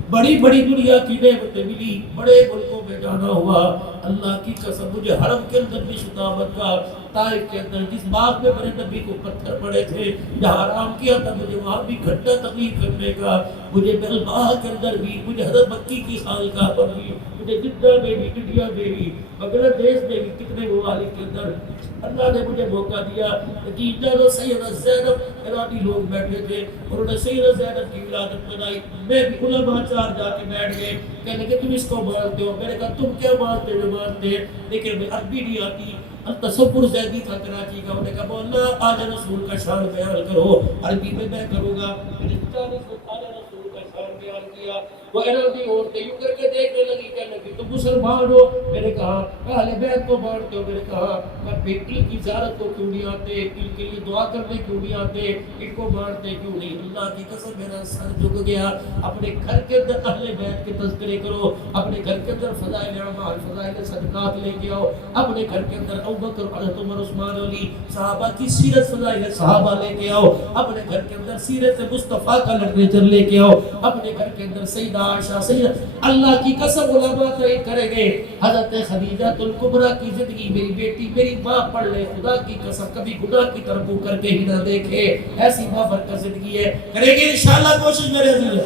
بڑی بڑی دنیا کی نعمتیں ملی، بڑے ملکوں میں جانا ہوا، اللہ کی قسم مجھے حرم کے اندر بھی شتابت کا، طائف کے اندر جس باغ میں میرے نبی کو پتھر پڑے تھے، جہاں آرام کیا تھا، مجھے وہاں بھی گھنٹہ تقریب کرنے کا، مجھے بیلباہ کے اندر بھی، مجھے حضرت مکی کی خانقاہ پر بھی، مجھے جدہ میں بھی، انڈیا میں بھی، بنگلہ دیش میں بھی، کتنے ممالک کے اندر اللہ نے مجھے موقع دیا کہ جب سیدہ زینب ایرانی لوگ بیٹھے تھے، انہوں نے سیدہ زینب کی ولادت منائی، میں بھی علماء 4 جا کے بیٹھ گئے، کہنے کہ تم اس کو مانتے ہو، میں نے کہا تم کیا مانتے ہو؟ مانتے ہیں، لیکن میں عربی نہیں آتی، تصور زیدی تھا کراچی کا، انہوں نے کہا مولا آج رسول کا شان بیان کرو، عربی میں کروں گا۔ میں نے 40 رسول کا شان بیان کیا، وہ عربی عورتیں یوں کر کے دیکھنے لگی، کہنے لگی تم مسلمان ہو؟ میں نے کہا اہل بیت کو مانتے ہو؟ میں نے کہا پھر ان کی زیارت کو کیوں نہیں آتے، ان کے لیے دعا کرنے کیوں نہیں آتے، ان کو مانتے کیوں نہیں؟ اللہ کی قسم میرا سر جھک گیا۔ اپنے گھر کے اندر اہل بیت کے تذکرے کرو، اپنے گھر کے اندر فضائل اعمال، فضائل صدقات لے کے آؤ، اپنے گھر کے اندر ابوبکر، حضرت عمر، عثمان، علی صحابہ کی سیرت، فضائل صحابہ لے کے آؤ، اپنے گھر کے اندر سیرت مصطفیٰ کا لٹریچر لے کے آؤ، اپنے گھر کے اندر سیدہ عائشہ، سید اللہ کی قسم علماء تعین کریں گے حضرت خدیجہ الکبریٰ کی زندگی، میری بیٹی میری ماں پڑھ لے، خدا کی قسم کبھی گناہ کی طرف منہ کر کے ہی نہ دیکھے، ایسی ماں برکت زندگی ہے۔ کریں گے انشاءاللہ کوشش میرے عزیز،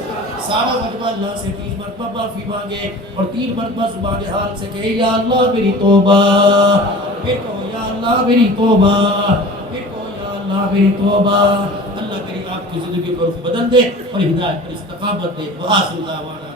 سارا مجمع اللہ سے 3 مرتبہ معافی مانگے اور 3 مرتبہ زبان حال سے کہے یا اللہ میری توبہ، پھر کہو یا اللہ میری توبہ، پھر کہو یا اللہ میری توبہ۔ اللہ کرے آپ کی زندگی کو بدل دے اور ہدایت پر استقامت دے۔ وآخر دعوانا